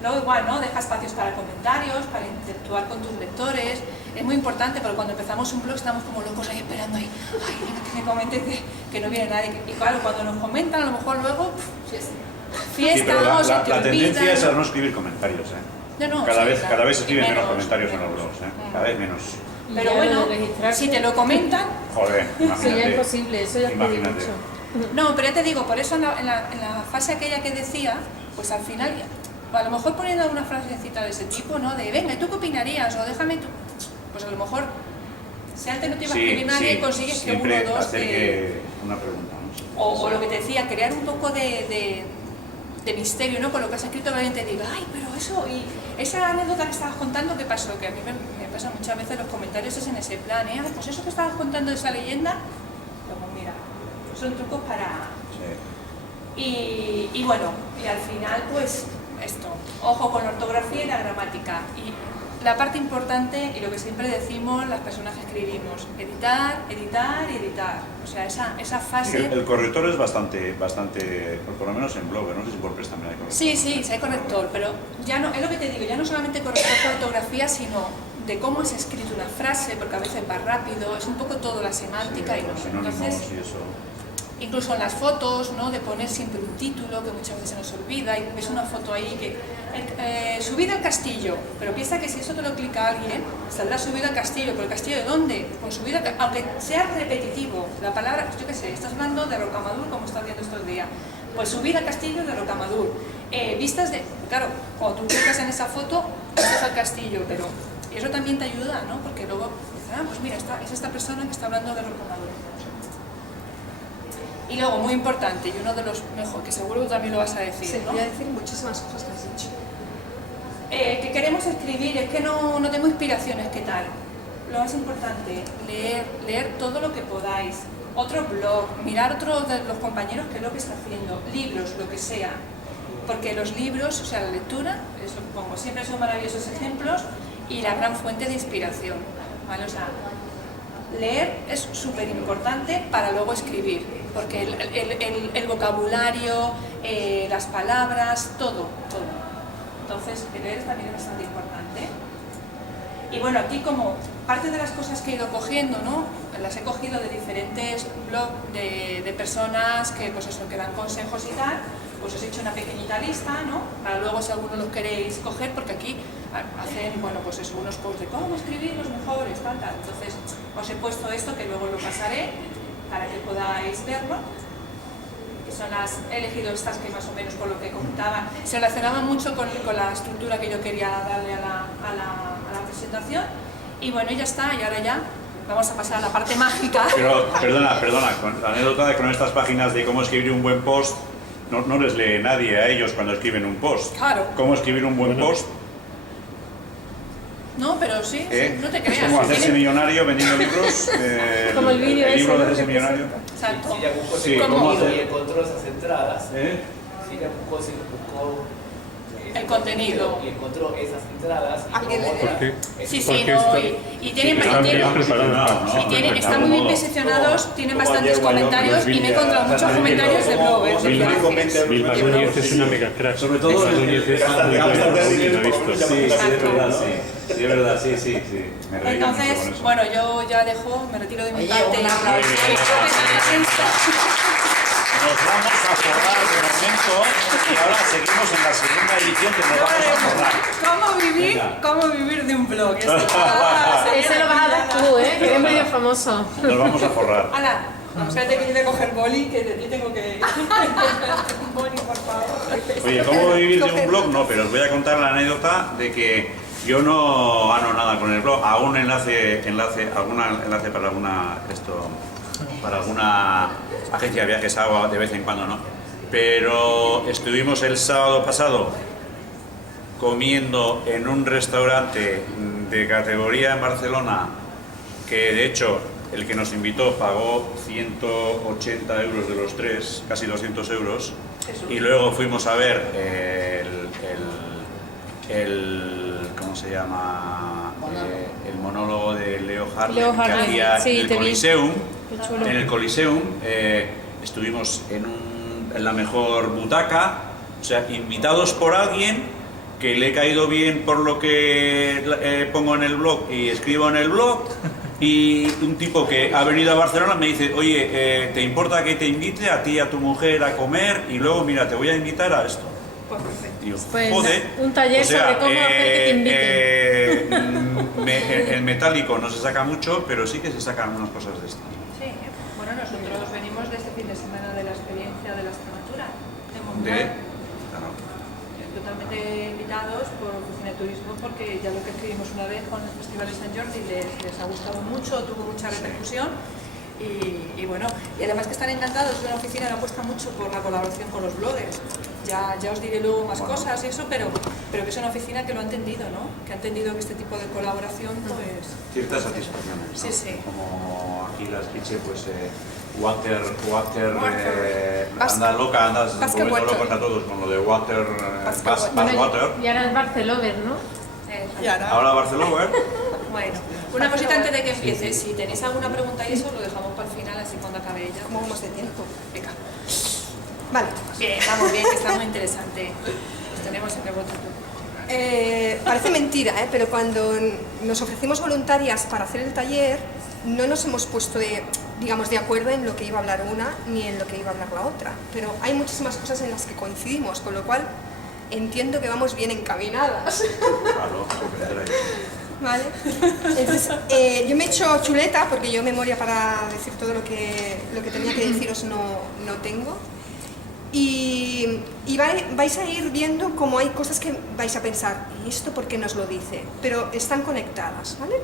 Luego igual, ¿no? Deja espacios para comentarios, para interactuar con tus lectores. Es muy importante, porque cuando empezamos un blog estamos como locos ahí esperando ahí, ay, venga, que me comente que no viene nadie. Y claro, cuando nos comentan, a lo mejor luego Sí, fiesta, pero o se te la tendencia olvida. es a no escribir comentarios, ¿eh? No, cada sí, vez, claro. cada vez se escriben Y menos menos, comentarios y en los menos. blogs, ¿eh? Cada vez menos. Pero Ya bueno, lo de registrarse. si te lo comentan, Joder, Eso ya imagínate. es posible, eso ya te Imagínate. mucho. no, pero ya te digo, por eso en la fase aquella que decía, pues al final, a lo mejor poniendo alguna frasecita de ese tipo, ¿no? De, venga, ¿y tú qué opinarías? O déjame tú. Pues a lo mejor, si antes no te iba a escribir nadie, consigues que uno siempre o dos hacer te... que una pregunta, ¿no? O lo que te decía, crear un poco de misterio, ¿no? Con lo que has escrito, que alguien te diga, ay, pero eso, y esa anécdota que estabas contando, ¿qué pasó? Que a mí me pasa muchas veces los comentarios es en ese plan, ¿eh? Pues eso que estabas contando de esa leyenda, pues mira, son trucos para... Sí. Y bueno, y al final, pues esto, ojo con la ortografía y la gramática. Y la parte importante, y lo que siempre decimos las personas que escribimos, editar, editar y editar. O sea, esa fase... El corrector es bastante, por lo menos en blog, no sé si por Press también hay corrector. Sí, sí hay corrector, pero ya no, es lo que te digo, ya no solamente corrector de ortografía, sino de cómo es escrito una frase, porque a veces va rápido, es un poco todo la semántica Sí, y los no. sinónimos Entonces, y eso. incluso en las fotos, ¿no? De poner siempre un título que muchas veces se nos olvida y ves una foto ahí que subida al castillo, pero piensa que si eso te lo clica alguien, saldrá subida al castillo, pero ¿el castillo de dónde? Pues subida, aunque sea repetitivo, la palabra, yo qué sé, estás hablando de Rocamadour como estás viendo estos días, pues subida al castillo de Rocamadour, vistas de, claro, cuando tú clicas en esa foto, vistas al castillo, pero eso también te ayuda, ¿no? Porque luego, pues mira, es esta persona que está hablando de Rocamadour. Y luego, muy importante, y uno de los mejores, que seguro que también lo vas a decir, Sí, ¿no? voy a decir muchísimas cosas que has dicho. Que queremos escribir, es que no tengo inspiraciones, ¿qué tal? Lo más importante, leer todo lo que podáis. Otro blog, mirar otro de los compañeros qué es lo que está haciendo, libros, lo que sea. Porque los libros, o sea, la lectura, es lo que pongo, siempre son maravillosos ejemplos y la gran fuente de inspiración, ¿vale? O sea, leer es súper importante para luego escribir, porque el vocabulario, las palabras, todo. Entonces, leer también es bastante importante. Y bueno, aquí como parte de las cosas que he ido cogiendo, ¿no? Las he cogido de diferentes blogs de personas que, pues eso, que dan consejos y tal, pues os he hecho una pequeñita lista, ¿no? Para luego si alguno los queréis coger, porque aquí hacen, bueno, pues eso, unos posts de cómo escribir los mejores, tal. Entonces, os he puesto esto que luego lo pasaré para que podáis verlo. He elegido estas que más o menos por lo que comentaba se relacionaban mucho con la estructura que yo quería darle a la presentación. Y bueno, ya está, y ahora ya vamos a pasar a la parte mágica. Pero, perdona, con la anécdota de con estas páginas de cómo escribir un buen post, no les lee nadie a ellos cuando escriben un post. Claro. ¿Cómo escribir un buen post? No, pero sí, no te creas. ¿Cómo hacerse millonario vendiendo libros? Como el vídeo libro ese, de ¿no? hacerse millonario. Exacto. Si ella buscó Sí, ese ¿cómo contenido hacer? y encontró esas entradas, ¿Eh? si ella buscó El contenido. y encontró esas entradas y Alguien como le- otra, Sí, porque sí, no, y tienen, están bien están muy bien modo. posicionados, tienen bastantes comentarios y me he encontrado muchos comentarios de bloggers. de viajes. Vilma Núñez es una mega crack. Sobre todo Vilma Núñez es muy buena. Sí, es verdad, sí. Sí, es verdad, sí. Me reí mucho con Entonces, eso. bueno, yo ya me retiro de mi Oye, parte. un aplauso. Nos vamos a forrar de momento y ahora seguimos en la segunda edición que nos vamos a forrar. ¿Cómo vivir de un blog? Ese lo vas a dar tú, que eres medio famoso. Nos vamos a forrar. Ala, espérate que yo tengo que coger boli, que de ti tengo que... Boli, por favor. Oye, ¿cómo vivir de un blog? No, pero os voy a contar la anécdota de que yo no gano nada con el blog. Hago un enlace para alguna agencia de viajes hago de vez en cuando, ¿no? Pero estuvimos el sábado pasado comiendo en un restaurante de categoría en Barcelona, que de hecho el que nos invitó pagó 180 euros de los tres, casi 200 euros, y luego fuimos a ver ¿cómo se llama? El monólogo de Leo Harlem que Harlem, hacía sí, en el te vi. Coliseum. Qué chulo. En el Coliseum estuvimos en la mejor butaca, o sea, invitados por alguien que le he caído bien por lo que pongo en el blog y escribo en el blog, Y un tipo que ha venido a Barcelona me dice, oye, ¿te importa que te invite a ti y a tu mujer a comer? Y luego, mira, te voy a invitar a esto. Pues perfecto. Digo, Pues joder. un taller sobre cómo hacer que te inviten. El metálico no se saca mucho, pero sí que se sacan unas cosas de estas. Sí, bueno, nosotros venimos de este fin de semana de la experiencia de la Extremadura. Claro. Totalmente invitados por Oficina de Turismo, porque ya lo que escribimos una vez con el Festival de Sant Jordi les ha gustado mucho, tuvo mucha repercusión y bueno, y además que están encantados, es una oficina que apuesta mucho por la colaboración con los bloggers. Ya os diré luego más cosas y eso, pero que es una oficina que lo ha entendido, ¿no? Que ha entendido que este tipo de colaboración, pues... Ciertas satisfacciones, ¿no? Sí, sí. Como aquí la escuché, pues... Water Basque- anda loca, andas Basque volviendo Water. locos a todos con lo de Water, Basque Basque Bueno, Water. y ahora es Barcelover, ¿no? Ahora Barcelona, Bueno, una cosita antes de que empiece. Si tenéis alguna pregunta y eso, lo dejamos para el final, así cuando acabe ella. ¿Cómo vamos de tiempo? Venga. Vale. Bien, vamos bien, que está muy interesante. Pues tenemos el rebote. Parece mentira, pero cuando nos ofrecimos voluntarias para hacer el taller, no nos hemos puesto digamos, de acuerdo en lo que iba a hablar una ni en lo que iba a hablar la otra. Pero hay muchísimas cosas en las que coincidimos, con lo cual entiendo que vamos bien encaminadas. Claro, comprender ahí. ¿Vale? Entonces, yo me he hecho chuleta porque yo memoria para decir todo lo que tenía que deciros no tengo. Y vais a ir viendo cómo hay cosas que vais a pensar, ¿y esto por qué nos lo dice? Pero están conectadas, ¿vale?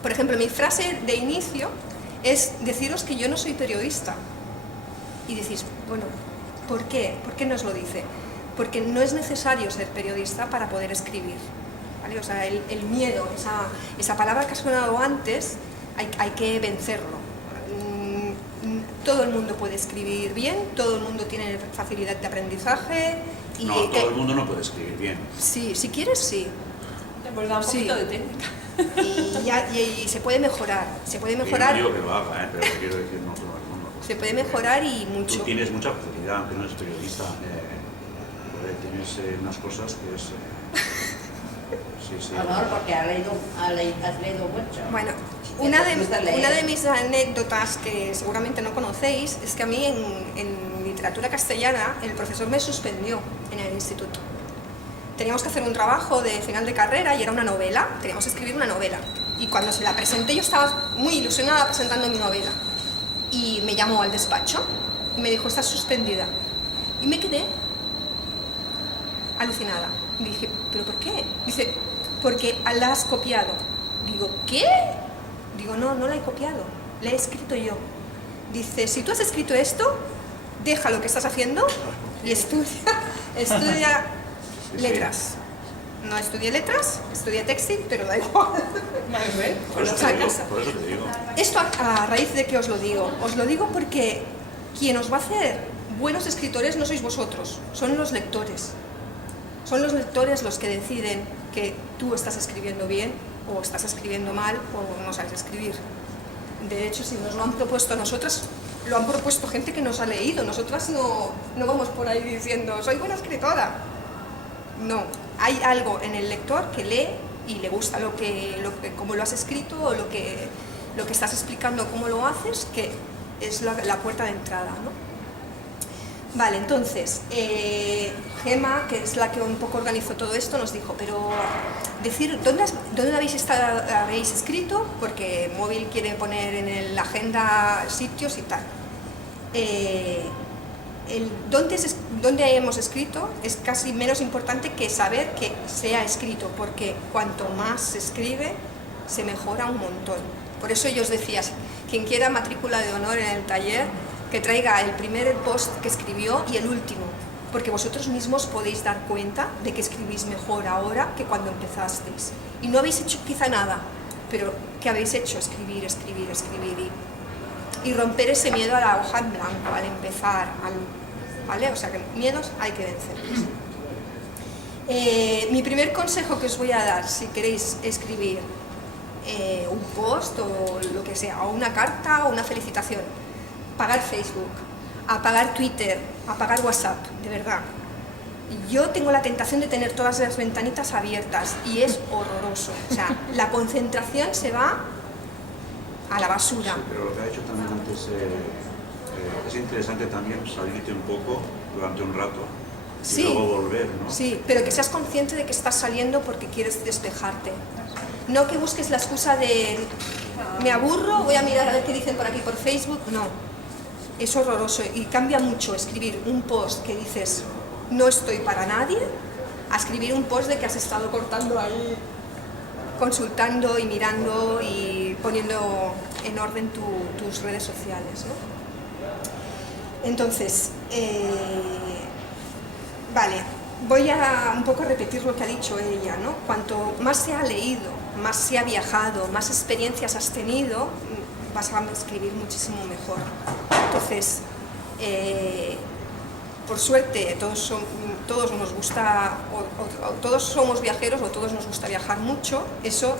Por ejemplo, mi frase de inicio es deciros que yo no soy periodista. Y decís, bueno, ¿por qué? ¿Por qué nos lo dice? Porque no es necesario ser periodista para poder escribir, ¿vale? O sea, el miedo, esa palabra que ha sonado antes, hay que vencerlo. Todo el mundo puede escribir bien, todo el mundo tiene facilidad de aprendizaje. Y No, todo el mundo no puede escribir bien. Sí, si quieres, sí. Pues da un poquito de técnica. Y se puede mejorar, Y no digo que lo haga, pero quiero decir, no todo el mundo. se puede mejorar y Tú mucho. tienes mucha facilidad, aunque no eres periodista. Joder, tienes unas cosas que es... sí. Honor, porque has leído mucho. Bueno, ¿Qué una te gusta leer? de mis anécdotas que seguramente no conocéis es que a mí en literatura castellana el profesor me suspendió en el instituto. Teníamos que hacer un trabajo de final de carrera y era una novela, teníamos que escribir una novela. Y cuando se la presenté yo estaba muy ilusionada presentando mi novela. Y me llamó al despacho y me dijo, estás suspendida. Y me quedé alucinada. Y dije, ¿pero por qué? Dice, porque la has copiado. Digo, ¿qué? Digo, no la he copiado, la he escrito yo. Dice, si tú has escrito esto, deja lo que estás haciendo y estudia letras. No estudié letras, estudié textil, pero da igual. Por eso te digo. Esto a raíz de que os lo digo. Os lo digo porque quien os va a hacer buenos escritores no sois vosotros, son los lectores. Son los lectores los que deciden que tú estás escribiendo bien o estás escribiendo mal o no sabes escribir. De hecho, si nos lo han propuesto a nosotras, lo han propuesto gente que nos ha leído. Nosotras no vamos por ahí diciendo, soy buena escritora. No, hay algo en el lector que lee y le gusta cómo lo has escrito o lo que estás explicando, cómo lo haces, que es la puerta de entrada, ¿no? Vale, entonces, Gemma, que es la que un poco organizó todo esto, nos dijo, pero decir dónde habéis escrito, porque Móvil quiere poner en la agenda sitios y tal. Dónde hemos escrito es casi menos importante que saber que se ha escrito, porque cuanto más se escribe, se mejora un montón. Por eso yo os decía, quien quiera matrícula de honor en el taller, que traiga el primer post que escribió y el último, porque vosotros mismos podéis dar cuenta de que escribís mejor ahora que cuando empezasteis. Y no habéis hecho quizá nada, pero ¿qué habéis hecho? Escribir y romper ese miedo a la hoja en blanco, al empezar, ¿vale? O sea que miedos hay que vencerlos. Mi primer consejo que os voy a dar, si queréis escribir un post o lo que sea, o una carta o una felicitación, apagar Facebook, apagar Twitter, apagar WhatsApp, de verdad. Yo tengo la tentación de tener todas las ventanitas abiertas y es horroroso. O sea, la concentración se va a la basura. Sí, pero lo que ha hecho también antes es interesante también salirte un poco durante un rato y Sí, luego volver, ¿no? sí, pero que seas consciente de que estás saliendo porque quieres despejarte. No que busques la excusa de me aburro, voy a mirar a ver qué dicen por aquí por Facebook. No, es horroroso y cambia mucho escribir un post que dices no estoy para nadie a escribir un post de que has estado cortando ahí, consultando y mirando y poniendo en orden tus redes sociales, ¿no? Entonces, vale, voy a un poco repetir lo que ha dicho ella, ¿no? Cuanto más se ha leído, más se ha viajado, más experiencias has tenido, vas a escribir muchísimo mejor. Entonces, por suerte, todos nos gusta, o todos somos viajeros, o todos nos gusta viajar mucho. Eso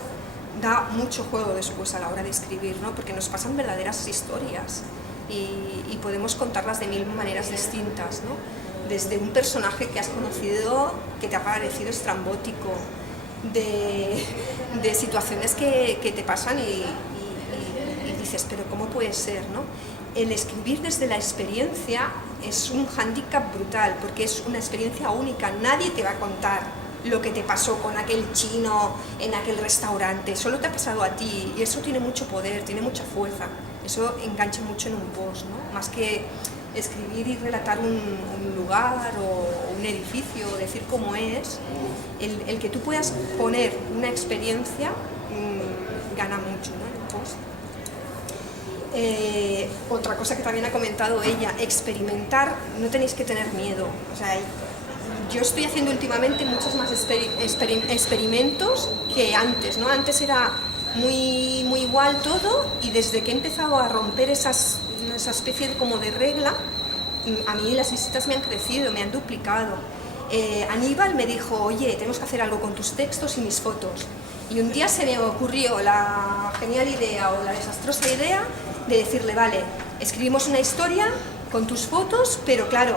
da mucho juego después a la hora de escribir, ¿no? Porque nos pasan verdaderas historias y podemos contarlas de mil maneras distintas, ¿no? Desde un personaje que has conocido, que te ha parecido estrambótico, de situaciones que te pasan y dices, pero ¿cómo puede ser, no? El escribir desde la experiencia es un hándicap brutal, porque es una experiencia única. Nadie te va a contar lo que te pasó con aquel chino en aquel restaurante, solo te ha pasado a ti, y eso tiene mucho poder, tiene mucha fuerza. Eso engancha mucho en un post, ¿no? Más que escribir y relatar un lugar o un edificio, o decir cómo es, el que tú puedas poner una experiencia gana mucho, ¿no? En un post. Otra cosa que también ha comentado ella, experimentar, no tenéis que tener miedo. O sea, yo estoy haciendo últimamente muchos más experimentos que antes, ¿no? Antes era muy igual todo, y desde que he empezado a romper esa especie como de regla, a mí las visitas me han crecido, me han duplicado. Aníbal me dijo, oye, tenemos que hacer algo con tus textos y mis fotos. Y un día se me ocurrió la genial idea o la desastrosa idea de decirle, vale, escribimos una historia con tus fotos, pero claro,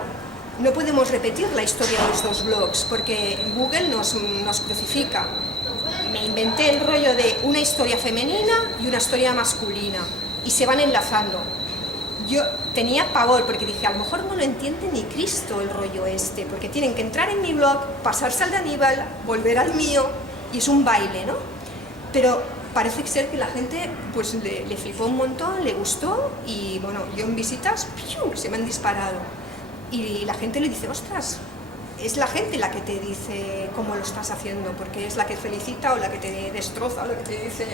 no podemos repetir la historia de los dos blogs porque Google nos crucifica. Me inventé el rollo de una historia femenina y una historia masculina y se van enlazando. Yo tenía pavor porque dije, a lo mejor no lo entiende ni Cristo el rollo este, porque tienen que entrar en mi blog, pasarse al de Aníbal, volver al mío, y es un baile, ¿no? Pero parece ser que la gente pues le flipó un montón, le gustó, y bueno, yo en visitas ¡piu!, se me han disparado. Y la gente le dice, ostras, es la gente la que te dice cómo lo estás haciendo, porque es la que felicita o la que te destroza o la que te dice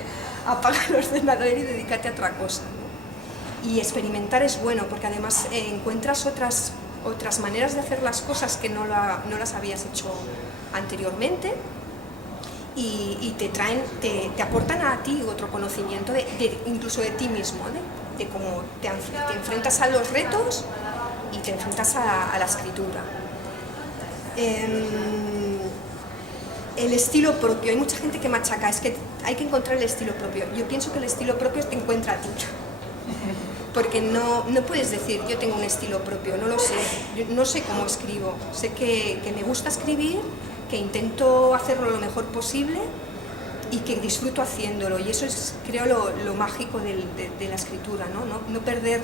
apaga el ordenador y dedícate a otra cosa, ¿no? Y experimentar es bueno, porque además encuentras otras maneras de hacer las cosas que no las habías hecho anteriormente, y te aportan a ti otro conocimiento, incluso de ti mismo, de cómo te enfrentas a los retos y te enfrentas a la escritura. El estilo propio, hay mucha gente que machaca, es que hay que encontrar el estilo propio. Yo pienso que el estilo propio te encuentra a ti, porque no puedes decir yo tengo un estilo propio, no lo sé, yo no sé cómo escribo, sé que me gusta escribir, que intento hacerlo lo mejor posible y que disfruto haciéndolo, y eso es, creo, lo mágico de la escritura, ¿no? No perder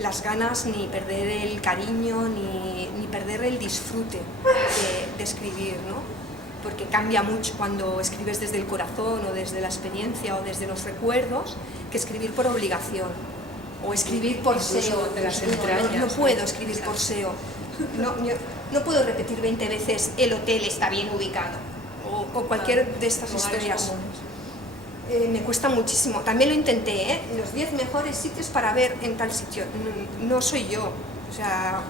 las ganas, ni perder el cariño, ni perder el disfrute de escribir, ¿no? Porque cambia mucho cuando escribes desde el corazón o desde la experiencia o desde los recuerdos que escribir por obligación o escribir por SEO. De las entrañas, no puedo escribir por SEO, no puedo repetir 20 veces el hotel está bien ubicado o cualquier de estas historias. Me cuesta muchísimo. También lo intenté, los 10 mejores sitios para ver en tal sitio. No soy yo, o sea,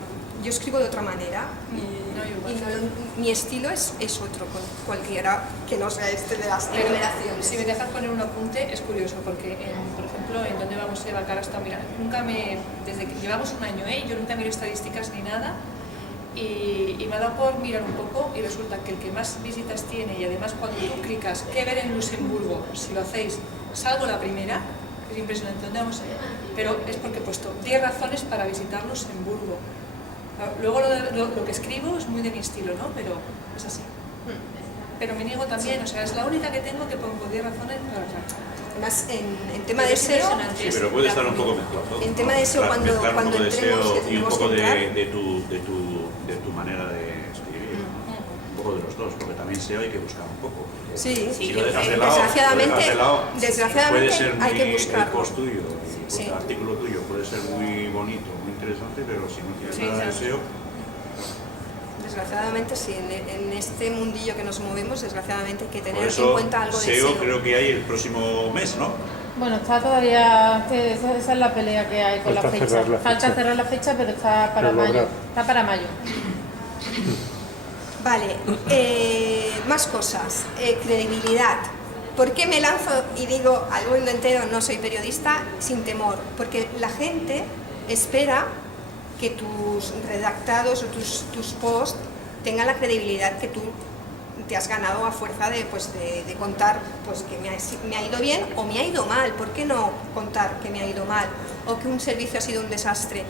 yo escribo de otra manera y mi estilo es otro, con cualquiera que no sea este de las enumeraciones. Si me dejas poner un apunte, es curioso, porque, por ejemplo, en Dónde vamos a llevar hasta, mira, desde que llevamos un año, yo nunca miro estadísticas ni nada, y me ha dado por mirar un poco, y resulta que el que más visitas tiene, y además cuando tú clicas qué ver en Luxemburgo, si lo hacéis, salgo la primera, es impresionante, ¿dónde vamos a ir? Pero es porque he puesto 10 razones para visitar Luxemburgo. Luego lo que escribo es muy de mi estilo, ¿no? Pero es así. Pero me niego también, o sea, es la única que tengo que pongo 10 razones para... Además, en tema de SEO, Sí, pero puede estar un poco mezclado. en tema de SEO, cuando mezclar un poco de entremos, SEO que y un tenemos poco que entrar, de tu manera de escribir, ¿no? Un poco de los dos, porque también SEO hay que buscar un poco. sí, Si lo dejas de lado, desgraciadamente puede ser muy, hay que el buscarlo. post tuyo, Sí. el artículo tuyo puede ser muy bonito, muy interesante, pero si no tienes nada de SEO, Desgraciadamente sí, en este mundillo que nos movemos, desgraciadamente hay que por tener en eso cuenta algo de SEO SEO. creo que hay el próximo mes, ¿no? Bueno, está todavía, esa es la pelea que hay con la Falta fecha. cerrar la Falta fecha. cerrar la fecha, pero está para Pero mayo. lograr. Está para mayo. Vale, más cosas. Credibilidad. ¿Por qué me lanzo y digo al mundo entero no soy periodista sin temor? Porque la gente espera que tus redactados o tus posts tengan la credibilidad que tú te has ganado a fuerza de contar pues, que me ha ido bien o me ha ido mal. ¿Por qué no contar que me ha ido mal? O que un servicio ha sido un desastre.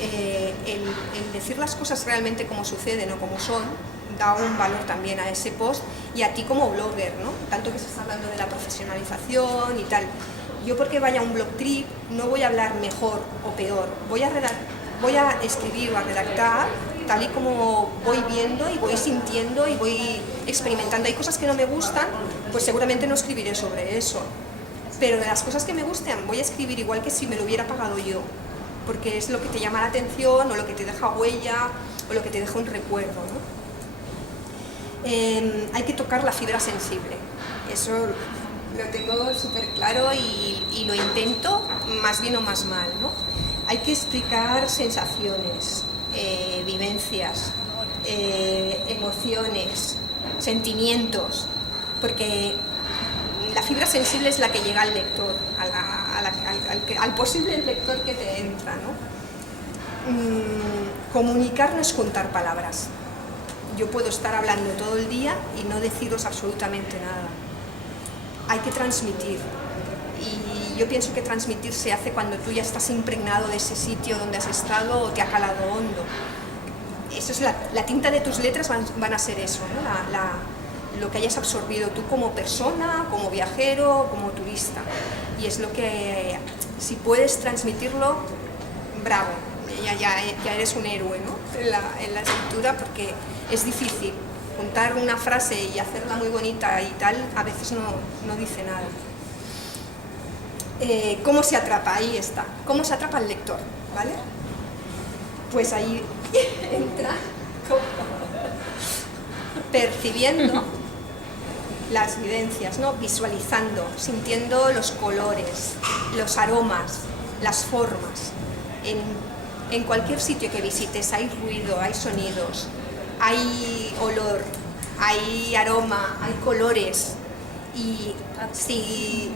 El decir las cosas realmente como suceden o como son da un valor también a ese post y a ti como blogger, ¿no? Tanto que se está hablando de la profesionalización y tal. Yo porque vaya a un blog trip no voy a hablar mejor o peor, voy a escribir o a redactar tal y como voy viendo y voy sintiendo y voy experimentando. Hay cosas que no me gustan, pues seguramente no escribiré sobre eso. Pero de las cosas que me gustan voy a escribir igual que si me lo hubiera pagado yo, porque es lo que te llama la atención o lo que te deja huella o lo que te deja un recuerdo, ¿no? Hay que tocar la fibra sensible, eso lo tengo súper claro y lo intento más bien o más mal, ¿no? Hay que explicar sensaciones, vivencias, emociones, sentimientos, porque la fibra sensible es la que llega al lector, al posible lector que te entra, ¿no? Comunicar no es contar palabras. Yo puedo estar hablando todo el día y no deciros absolutamente nada. Hay que transmitir. Y yo pienso que transmitir se hace cuando tú ya estás impregnado de ese sitio donde has estado o te ha calado hondo. Eso es la tinta de tus letras van a ser eso, ¿no? Lo que hayas absorbido tú como persona, como viajero, como turista. Y es lo que, si puedes transmitirlo, bravo, ya eres un héroe, ¿no? en la escritura, porque es difícil. Contar una frase y hacerla muy bonita y tal, a veces no dice nada. ¿Cómo se atrapa? Ahí está. ¿Cómo se atrapa el lector? ¿Vale? Pues ahí entra percibiendo las vivencias, ¿no? Visualizando, sintiendo los colores, los aromas, las formas. En cualquier sitio que visites hay ruido, hay sonidos, hay olor, hay aroma, hay colores. Y si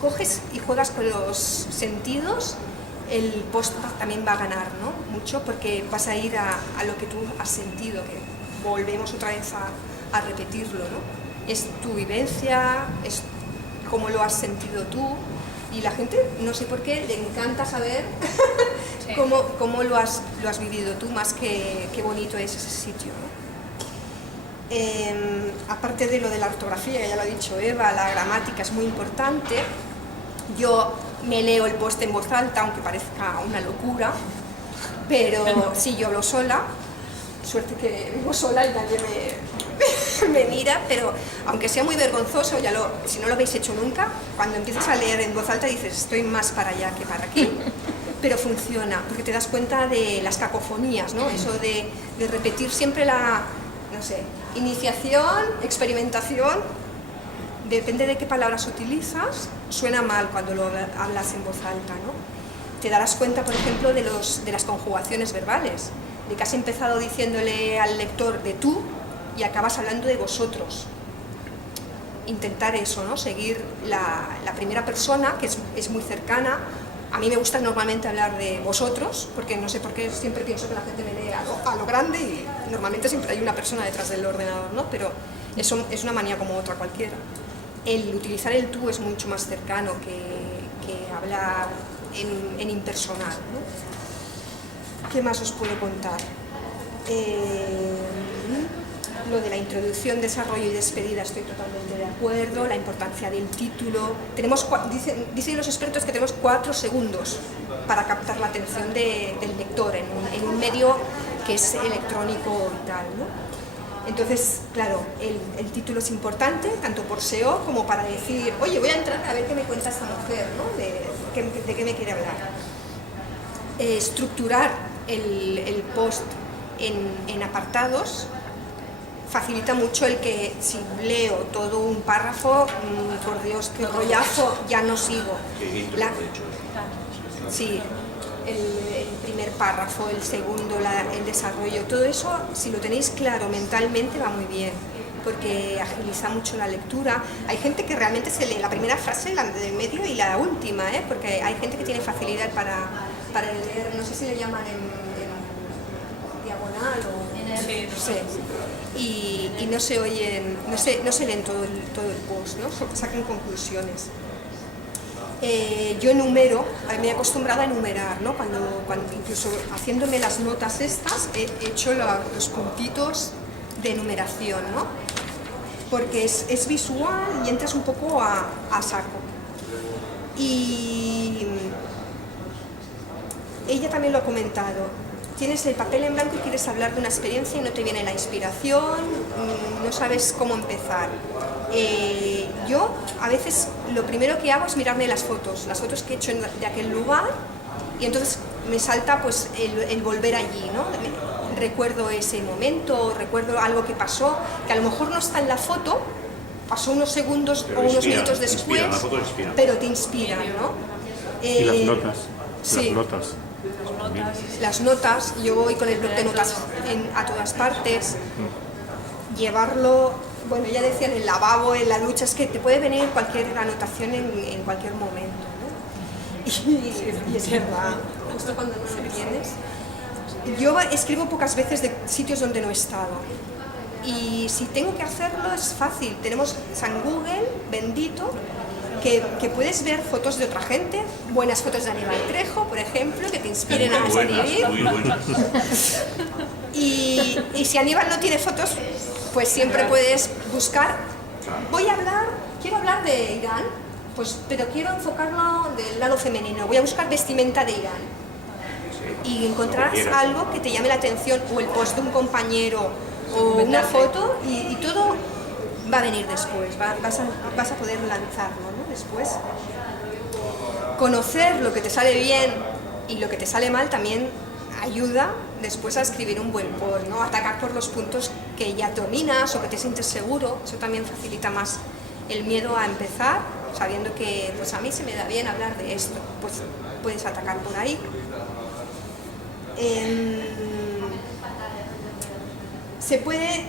coges y juegas con los sentidos, el post también va a ganar, ¿no? Mucho, porque vas a ir a lo que tú has sentido, que volvemos otra vez a repetirlo, ¿no? Es tu vivencia, es cómo lo has sentido tú, y la gente, no sé por qué, le encanta saber Sí. cómo lo has vivido tú, más que qué bonito es ese sitio, ¿no? Aparte de lo de la ortografía, ya lo ha dicho Eva, la gramática es muy importante. Yo me leo el post en voz alta, aunque parezca una locura, pero sí, yo hablo sola, suerte que vivo sola y nadie me mira, pero aunque sea muy vergonzoso, si no lo habéis hecho nunca, cuando empiezas a leer en voz alta dices, estoy más para allá que para aquí, pero funciona, porque te das cuenta de las cacofonías, ¿no? Eso de repetir siempre iniciación, experimentación, depende de qué palabras utilizas, suena mal cuando lo hablas en voz alta, ¿no? Te darás cuenta, por ejemplo, de las conjugaciones verbales, de que has empezado diciéndole al lector de tú y acabas hablando de vosotros. Intentar eso, ¿no? Seguir la primera persona, que es muy cercana. A mí me gusta normalmente hablar de vosotros, porque no sé por qué siempre pienso que la gente me lee a lo grande y normalmente siempre hay una persona detrás del ordenador, ¿no? Pero eso es una manía como otra cualquiera. El utilizar el tú es mucho más cercano que hablar en impersonal, ¿no? ¿Qué más os puedo contar? Lo de la introducción, desarrollo y despedida estoy totalmente de acuerdo, la importancia del título. Dicen los expertos que tenemos 4 segundos para captar la atención del lector en un medio que es electrónico y tal, ¿no? Entonces, claro, el título es importante, tanto por SEO como para decir, oye, voy a entrar a ver qué me cuenta esta mujer, ¿no? De qué me quiere hablar. Estructurar el post en apartados facilita mucho el que si leo todo un párrafo, por Dios, qué rollazo, ya no sigo. Sí, el primer párrafo, el segundo, el desarrollo, todo eso, si lo tenéis claro mentalmente, va muy bien, porque agiliza mucho la lectura. Hay gente que realmente se lee la primera frase, la del medio y la última, porque hay gente que tiene facilidad para leer, no sé si le llaman en diagonal o... no sé. Y no se oyen, no se leen todo el post, ¿no? Saquen conclusiones. Yo enumero, me he acostumbrado a enumerar, ¿no? Cuando incluso haciéndome las notas estas, he hecho los puntitos de enumeración, ¿no? Porque es visual y entras un poco a saco. Y ella también lo ha comentado. Tienes el papel en blanco y quieres hablar de una experiencia y no te viene la inspiración, no sabes cómo empezar. Yo a veces lo primero que hago es mirarme las fotos que he hecho de aquel lugar, y entonces me salta pues el volver allí, ¿no? Recuerdo ese momento, recuerdo algo que pasó, que a lo mejor no está en la foto, pasó unos segundos o unos minutos después, pero te inspiran, ¿no? Y las notas, sí. Las notas. Yo voy con el bloc de notas a todas partes, llevarlo, bueno, ya decía, en el lavabo, en la ducha, es que te puede venir cualquier anotación en cualquier momento, ¿no? Y es verdad, justo cuando no lo tienes. Yo escribo pocas veces de sitios donde no he estado, y si tengo que hacerlo es fácil. Tenemos San Google, bendito, que puedes ver fotos de otra gente, buenas fotos de Aníbal Trejo, por ejemplo, que te inspiren a escribir. Muy buenas. Y si Aníbal no tiene fotos, pues siempre puedes buscar. Quiero hablar de Irán, pues, pero quiero enfocarlo del lado femenino. Voy a buscar vestimenta de Irán. Y encontrarás algo que te llame la atención, o el post de un compañero, o una foto, y todo va a venir después, vas a poder lanzarlo, ¿no? Después. Conocer lo que te sale bien y lo que te sale mal también ayuda después a escribir un buen post, ¿no? Atacar por los puntos que ya dominas o que te sientes seguro, eso también facilita más el miedo a empezar, sabiendo que pues a mí se me da bien hablar de esto, pues puedes atacar por ahí. Se puede,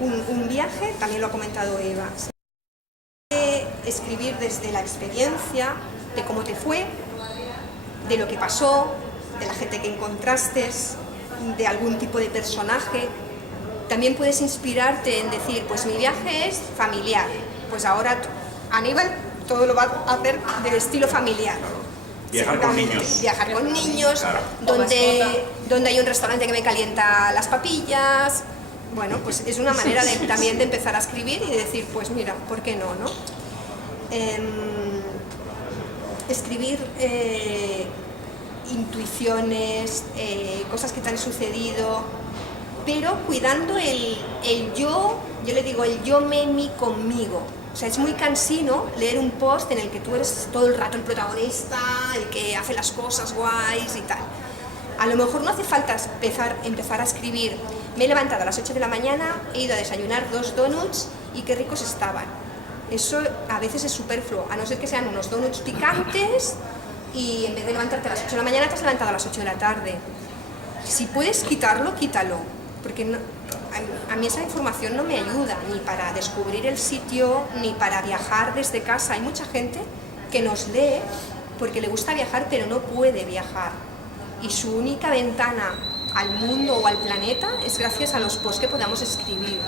un viaje, también lo ha comentado Eva, se puede escribir desde la experiencia, de cómo te fue, de lo que pasó, de la gente que encontraste, de algún tipo de personaje. También puedes inspirarte en decir, pues mi viaje es familiar, pues ahora Aníbal todo lo va a hacer del estilo familiar. Viajar con niños. Viajar con niños, Claro. donde hay un restaurante que me calienta las papillas. Bueno, pues es una manera también de empezar a escribir y de decir, pues mira, ¿por qué no? Escribir intuiciones, cosas que te han sucedido, pero cuidando el yo le digo el yo me mi conmigo. O sea, es muy cansino leer un post en el que tú eres todo el rato el protagonista, el que hace las cosas guays y tal. A lo mejor no hace falta empezar a escribir, me he levantado a las 8 de la mañana, he ido a desayunar 2 donuts y qué ricos estaban. Eso a veces es superfluo, a no ser que sean unos donuts picantes y en vez de levantarte a las 8 de la mañana te has levantado a las 8 de la tarde. Si puedes quitarlo, quítalo, porque no, a mí esa información no me ayuda ni para descubrir el sitio, ni para viajar desde casa. Hay mucha gente que nos lee porque le gusta viajar pero no puede viajar. Y su única ventana al mundo o al planeta es gracias a los posts que podamos escribir,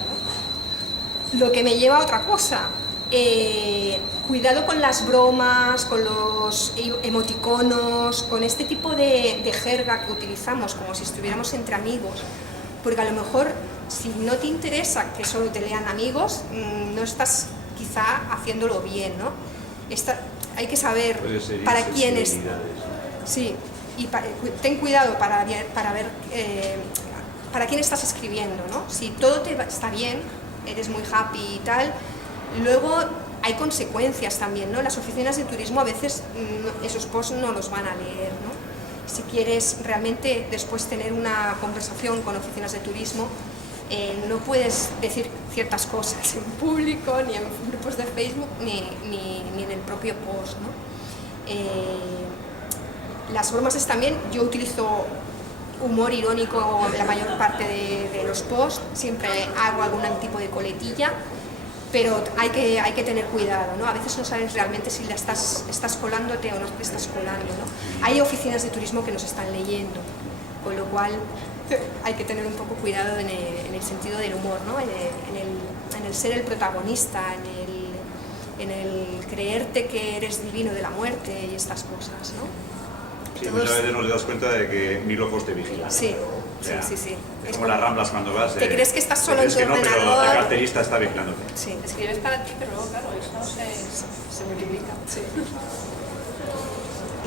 ¿no? Lo que me lleva a otra cosa. Cuidado con las bromas, con los emoticonos, con este tipo de jerga que utilizamos como si estuviéramos entre amigos, porque a lo mejor si no te interesa que solo te lean amigos, no estás quizá haciéndolo bien, ¿no? Hay que saber para quién es. Sí, y ten cuidado para ver para quién estás escribiendo, ¿no? Si todo está bien, eres muy happy y tal, luego hay consecuencias también, ¿no? Las oficinas de turismo a veces esos posts no los van a leer, ¿no? Si quieres realmente después tener una conversación con oficinas de turismo, no puedes decir ciertas cosas en público, ni en grupos de Facebook, ni en el propio post, ¿no? Las bromas es también, yo utilizo humor irónico la mayor parte de los posts, siempre hago algún tipo de coletilla, pero hay que tener cuidado, ¿no? A veces no sabes realmente si estás colándote o no te estás colando, ¿no? Hay oficinas de turismo que nos están leyendo, con lo cual hay que tener un poco cuidado en el sentido del humor, ¿no? En el ser el protagonista, en el creerte que eres divino de la muerte y estas cosas, ¿no? Sí, muchas veces nos das cuenta de que mil ojos te vigilan. Sí, o sea, sí. Es como las Ramblas cuando vas. Te crees que estás solo en tu ordenador. Pero el carterista está vigilándote. Sí. Escribes para ti, pero luego, claro, eso se multiplica. Sí.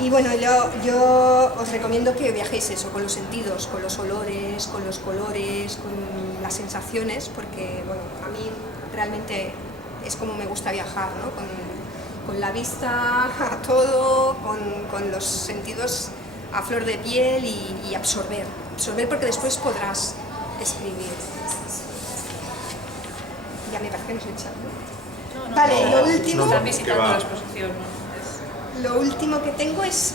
Y bueno, yo os recomiendo que viajéis eso, con los sentidos, con los olores, con los colores, con las sensaciones, porque bueno, a mí realmente es como me gusta viajar, ¿no? Con la vista a todo, con los sentidos a flor de piel y absorber porque después podrás escribir. Ya me parece que nos echan, ¿no? Vale, lo último... Están visitando la exposición, ¿no? Lo último que tengo es,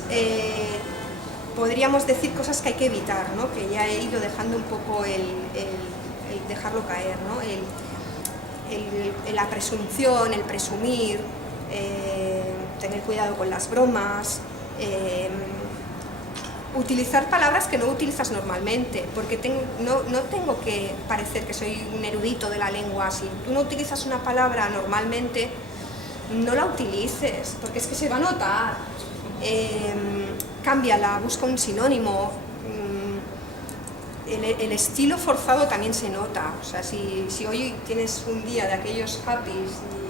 podríamos decir cosas que hay que evitar, ¿no? Que ya he ido dejando un poco el dejarlo caer, ¿no? La presunción, el presumir, tener cuidado con las bromas, utilizar palabras que no utilizas normalmente, porque no tengo que parecer que soy un erudito de la lengua. Si tú no utilizas una palabra normalmente, no la utilices, porque es que se va a notar. Cámbiala, busca un sinónimo. El estilo forzado también se nota. O sea, si hoy tienes un día de aquellos happy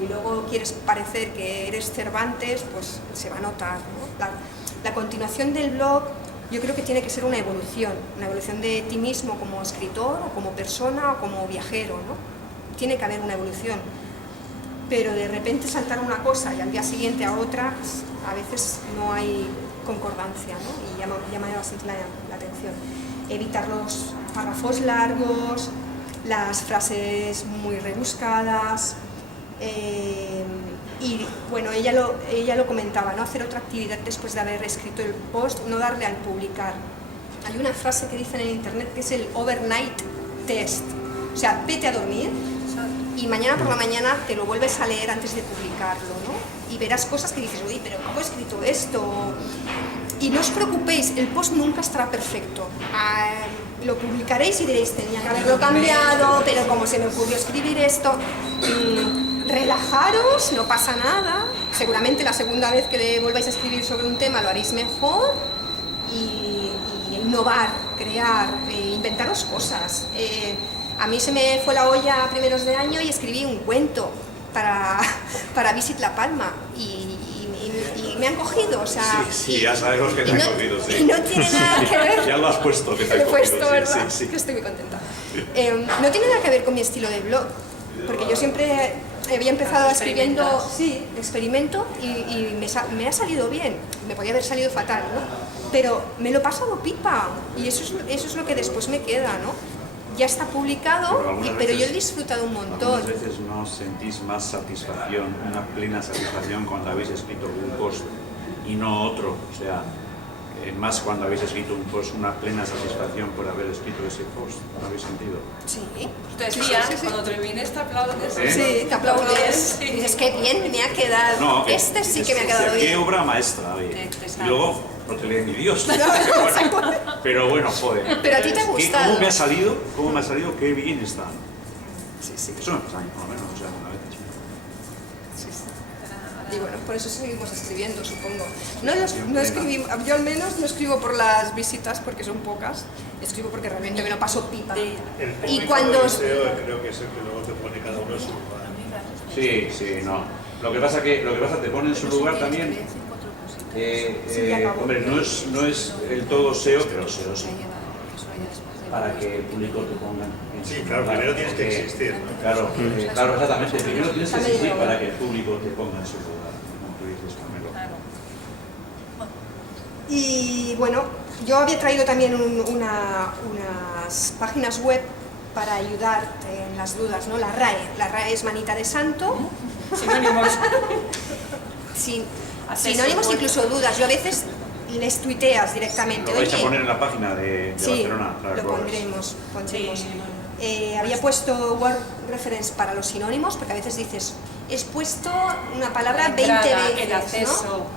y luego quieres parecer que eres Cervantes, pues se va a notar, ¿no? La continuación del blog yo creo que tiene que ser una evolución de ti mismo como escritor o como persona o como viajero, ¿no? Tiene que haber una evolución. Pero de repente saltar una cosa y al día siguiente a otra, pues, a veces no hay concordancia, ¿no? Y llama bastante la atención. Evitar los párrafos largos, las frases muy rebuscadas, y bueno, ella lo comentaba, ¿no? Hacer otra actividad después de haber escrito el post, no darle al publicar. Hay una frase que dicen en internet que es el overnight test, o sea, vete a dormir y mañana por la mañana te lo vuelves a leer antes de publicarlo, ¿no? Y verás cosas que dices, uy, pero ¿cómo he escrito esto? Y no os preocupéis, el post nunca estará perfecto. Lo publicaréis y diréis, tenía que haberlo cambiado, pero como se me ocurrió escribir esto, relajaros, no pasa nada. Seguramente la segunda vez que volváis a escribir sobre un tema lo haréis mejor, y innovar, crear, inventaros cosas. A mí se me fue la olla a primeros de año y escribí un cuento para Visit La Palma y me han cogido, o sea... Sí, ya sabemos que te han cogido, sí. Y no tiene nada que ver... Ya lo has puesto, que te Lo han he puesto, cogido, ¿verdad? sí. Que estoy muy contenta. No tiene nada que ver con mi estilo de blog, porque yo siempre había empezado escribiendo, sí, experimento y me ha salido bien, me podía haber salido fatal, ¿no? Pero me lo he pasado pipa y eso es lo que después me queda, ¿no? Ya está publicado, pero yo he disfrutado un montón. Algunas veces no sentís más satisfacción, una plena satisfacción cuando habéis escrito un post y no otro, o sea, más cuando habéis escrito un post, una plena satisfacción por haber escrito ese post, ¿no habéis sentido? Sí. Te decía, cuando termines te aplaudes. Sí, te aplaudes. Y dices, qué bien me ha quedado. No, sí que me ha quedado bien. Qué obra maestra, oye. Y luego no te lee ni Dios. Pero bueno, joder. Pero a ti te ha gustado. ¿Cómo me ha salido? Qué bien está. Sí. Eso me pasa a mí, por lo menos, o sea, una vez. A Y bueno, por eso seguimos escribiendo, supongo. No escribí, yo al menos no escribo por las visitas porque son pocas, escribo porque realmente me lo paso pipa. Y cuando... creo que es el que luego te pone cada uno en su lugar. Sí, sí, no. Lo que pasa te pone en su lugar también. Hombre, no es el todo SEO, pero SEO sí. Para que el público te ponga en Sí, su claro, lugar, primero tienes que porque- existir, ¿no? Claro, claro, exactamente. Primero tienes que existir para que el público te ponga en su lugar, como tú dices, Carmelo. Y bueno, yo había traído también unas páginas web para ayudar en las dudas, ¿no? La RAE es manita de santo. Sinónimos. Sinónimos, incluso dudas. Yo a veces les tuiteas directamente. Lo vais a Oye, poner en la página de sí, Barcelona. Claro, lo pondremos. Había puesto word reference para los sinónimos, porque a veces dices, he puesto una palabra 20 veces, el acceso,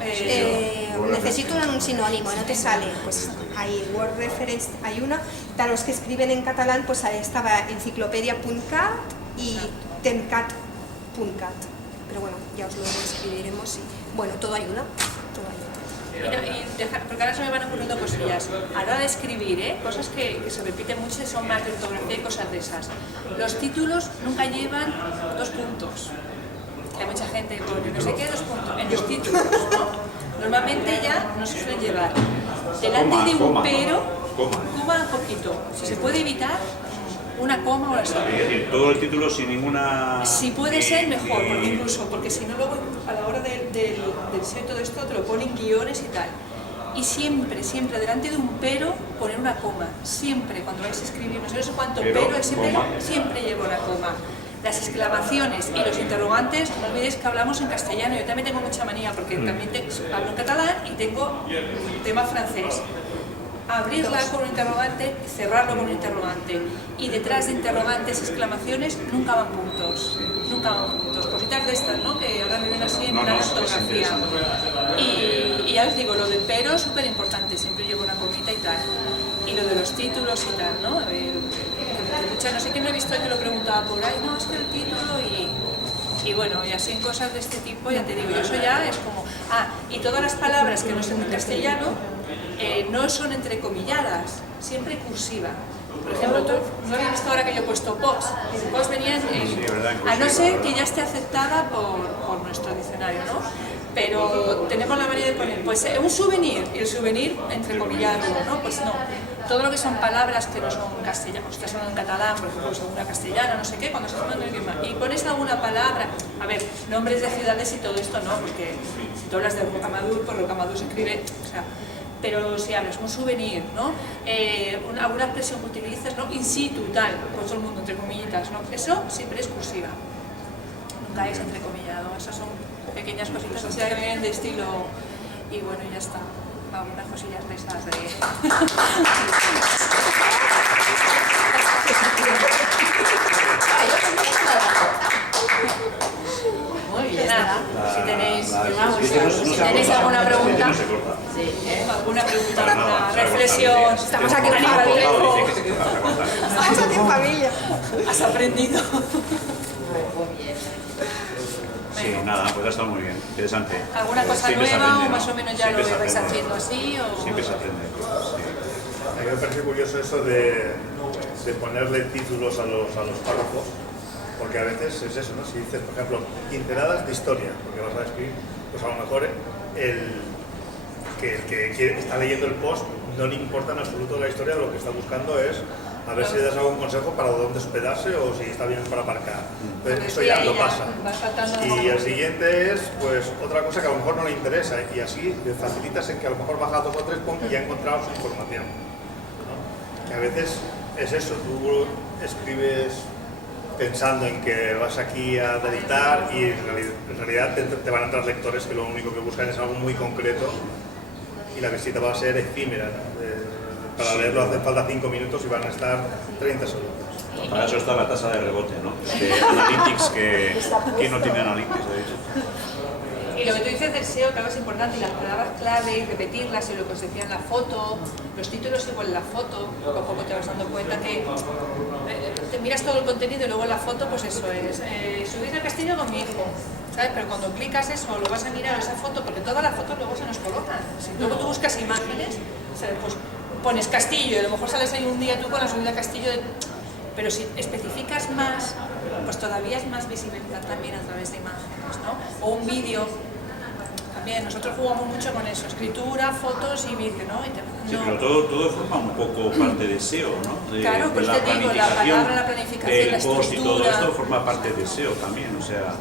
¿no? Necesito un sinónimo, no te sale. Pues hay word reference, hay una. Para los que escriben en catalán, pues ahí estaba enciclopedia.cat y temcat.cat. Pero bueno, ya os lo escribiremos y bueno, todo ayuda. Todo ayuda. Porque ahora se me van ocurriendo cosillas. A la hora de escribir, cosas que se repiten mucho y son más de ortografía y cosas de esas. Los títulos nunca llevan 2 puntos. Hay mucha gente que pone no sé qué 2 puntos en los títulos, ¿no? Normalmente ya no se suelen llevar. Delante de un pero, coma un poquito. Si se puede evitar, una coma o la sola. Es decir, todo el título sin ninguna... Si puede ser, mejor, porque si no luego a la hora del SEO y todo esto te lo ponen guiones y tal. Y siempre, delante de un pero, poner una coma. Siempre, cuando vais a escribir, no sé cuánto pero, siempre lleva una coma. Las exclamaciones y los interrogantes, no olvidéis que hablamos en castellano. Yo también tengo mucha manía, porque también hablo en catalán y tengo tema francés. Abrirla con un interrogante, cerrarlo con un interrogante. Y detrás de interrogantes, exclamaciones, nunca van puntos. Nunca van puntos. Cositas de estas, ¿no? Que ahora me ven así en plan ortografía. Y ya os digo, lo del pero es súper importante, siempre llevo una comita y tal. Y lo de los títulos y tal, ¿no? No sé quién me he visto que lo preguntaba por ahí, no, es que el título y bueno, y así en cosas de este tipo, ya te digo, eso ya es como... y todas las palabras que no son en castellano no son entrecomilladas, siempre cursiva. Por ejemplo, tú no habéis visto ahora que yo he puesto POS. POS venía a no ser que ya esté aceptada por nuestro diccionario, ¿no? Pero tenemos la manera de poner, pues un souvenir, y el souvenir entrecomillado, ¿no? Pues no. Todo lo que son palabras que no son castellanas, que son en catalán, por ejemplo, son una castellana, no sé qué, cuando estás hablando de idioma, y pones alguna palabra, a ver, nombres de ciudades y todo esto, ¿no? Porque si tú hablas de Rocamadour, pues Rocamadour se escribe, o sea, pero si hablas un souvenir, ¿no? Alguna expresión que utilices, ¿no? In situ, tal, pues todo el mundo entre comillitas, ¿no? Eso siempre es cursiva, nunca es entrecomillado, esas son pequeñas cositas así que vienen de estilo, y bueno, ya está. Algunas cosillas de esas de... Muy bien, nada. Si tenéis alguna pregunta, alguna reflexión, estamos aquí en familia. Estamos aquí en familia. ¿Has aprendido? Sí, nada, pues ha estado muy bien, interesante. ¿Alguna cosa Siempre nueva aprende, o ¿no? más o menos ya Siempre lo vais aprende. haciendo así? O... Siempre se aprende cosas, sí. A mí me parece curioso eso de ponerle títulos a los párrafos, porque a veces es eso, ¿no? Si dices, por ejemplo, pinceladas de historia, porque vas a escribir, pues a lo mejor el que está leyendo el post no le importa en absoluto la historia, lo que está buscando es a ver si le das algún consejo para dónde hospedarse o si está bien para aparcar. Entonces eso ya lo pasa. Y el siguiente es pues otra cosa que a lo mejor no le interesa y así le facilitas en que a lo mejor baja 2 o 3 puntos y ya ha encontrado su información, ¿no? Que a veces es eso, tú escribes pensando en que vas aquí a editar y en realidad te van a entrar lectores que lo único que buscan es algo muy concreto y la visita va a ser efímera, ¿no? Para leerlo hace falta 5 minutos y van a estar 30 segundos. Para eso está la tasa de rebote, ¿no? De Analytics, que no tiene Analytics, de hecho. Y lo que tú dices del SEO, claro, es importante, y las palabras clave, y repetirlas, y lo que os decía en la foto, los títulos igual en la foto, poco a poco te vas dando cuenta que te miras todo el contenido y luego en la foto, pues eso es, subir el castillo con mi hijo. ¿sabes? Pero cuando clicas eso, lo vas a mirar esa foto, porque todas las fotos luego se nos colocan. Si luego tú buscas imágenes, ¿sabes? Pues pones castillo y a lo mejor sales ahí un día tú con la subida castillo de... Pero si especificas más, pues todavía es más visibilidad también a través de imágenes, ¿no? O un vídeo, también nosotros jugamos mucho con eso, escritura, fotos y vídeo, ¿no? Sí, pero todo forma un poco parte de SEO, ¿no? Claro, pues de te digo, la palabra, la planificación, del la post y todo estructura. esto forma parte de SEO también, o sea,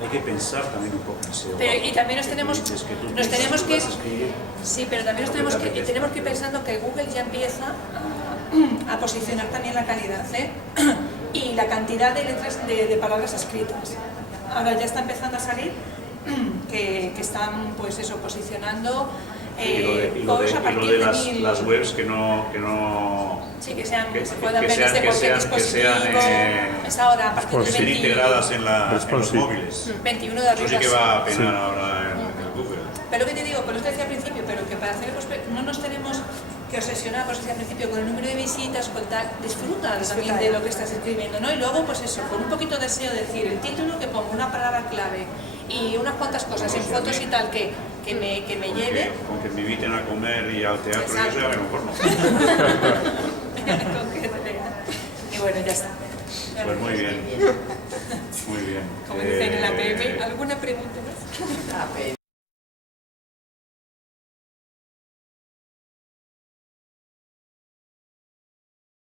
hay que pensar también un poco en SEO. Pero, y también nos tenemos que escribir, sí, pero también tenemos que ir pensando que Google ya empieza a posicionar también la calidad, ¿eh? Y la cantidad de letras de palabras escritas. Ahora ya está empezando a salir que están pues eso posicionando y lo posts a partir de de las webs que no sí, que sean que- se puedan que ver sean- desde que cualquier sean- que dispositivo. sean, Es ahora a partir que del estén integradas en los Responsive. móviles. 21 de Eso arriba. sí que va a penar Sí. ahora en Google. Pero lo que te digo, por lo que decía al principio, pero que para hacer el no nos tenemos que obsesionar, por eso decía al principio, con el número de visitas, con tal, disfruta también de lo que estás escribiendo, ¿no? Y luego, pues eso, con un poquito de SEO, decir el título, que pongo una palabra clave y unas cuantas cosas en fotos y tal que me lleve. Con que me inviten a comer y al teatro y eso ya me conformo. Con que te vean. Y bueno, ya está. Pues muy bien. Muy bien. Como dicen en la PM, ¿alguna pregunta más? La PM.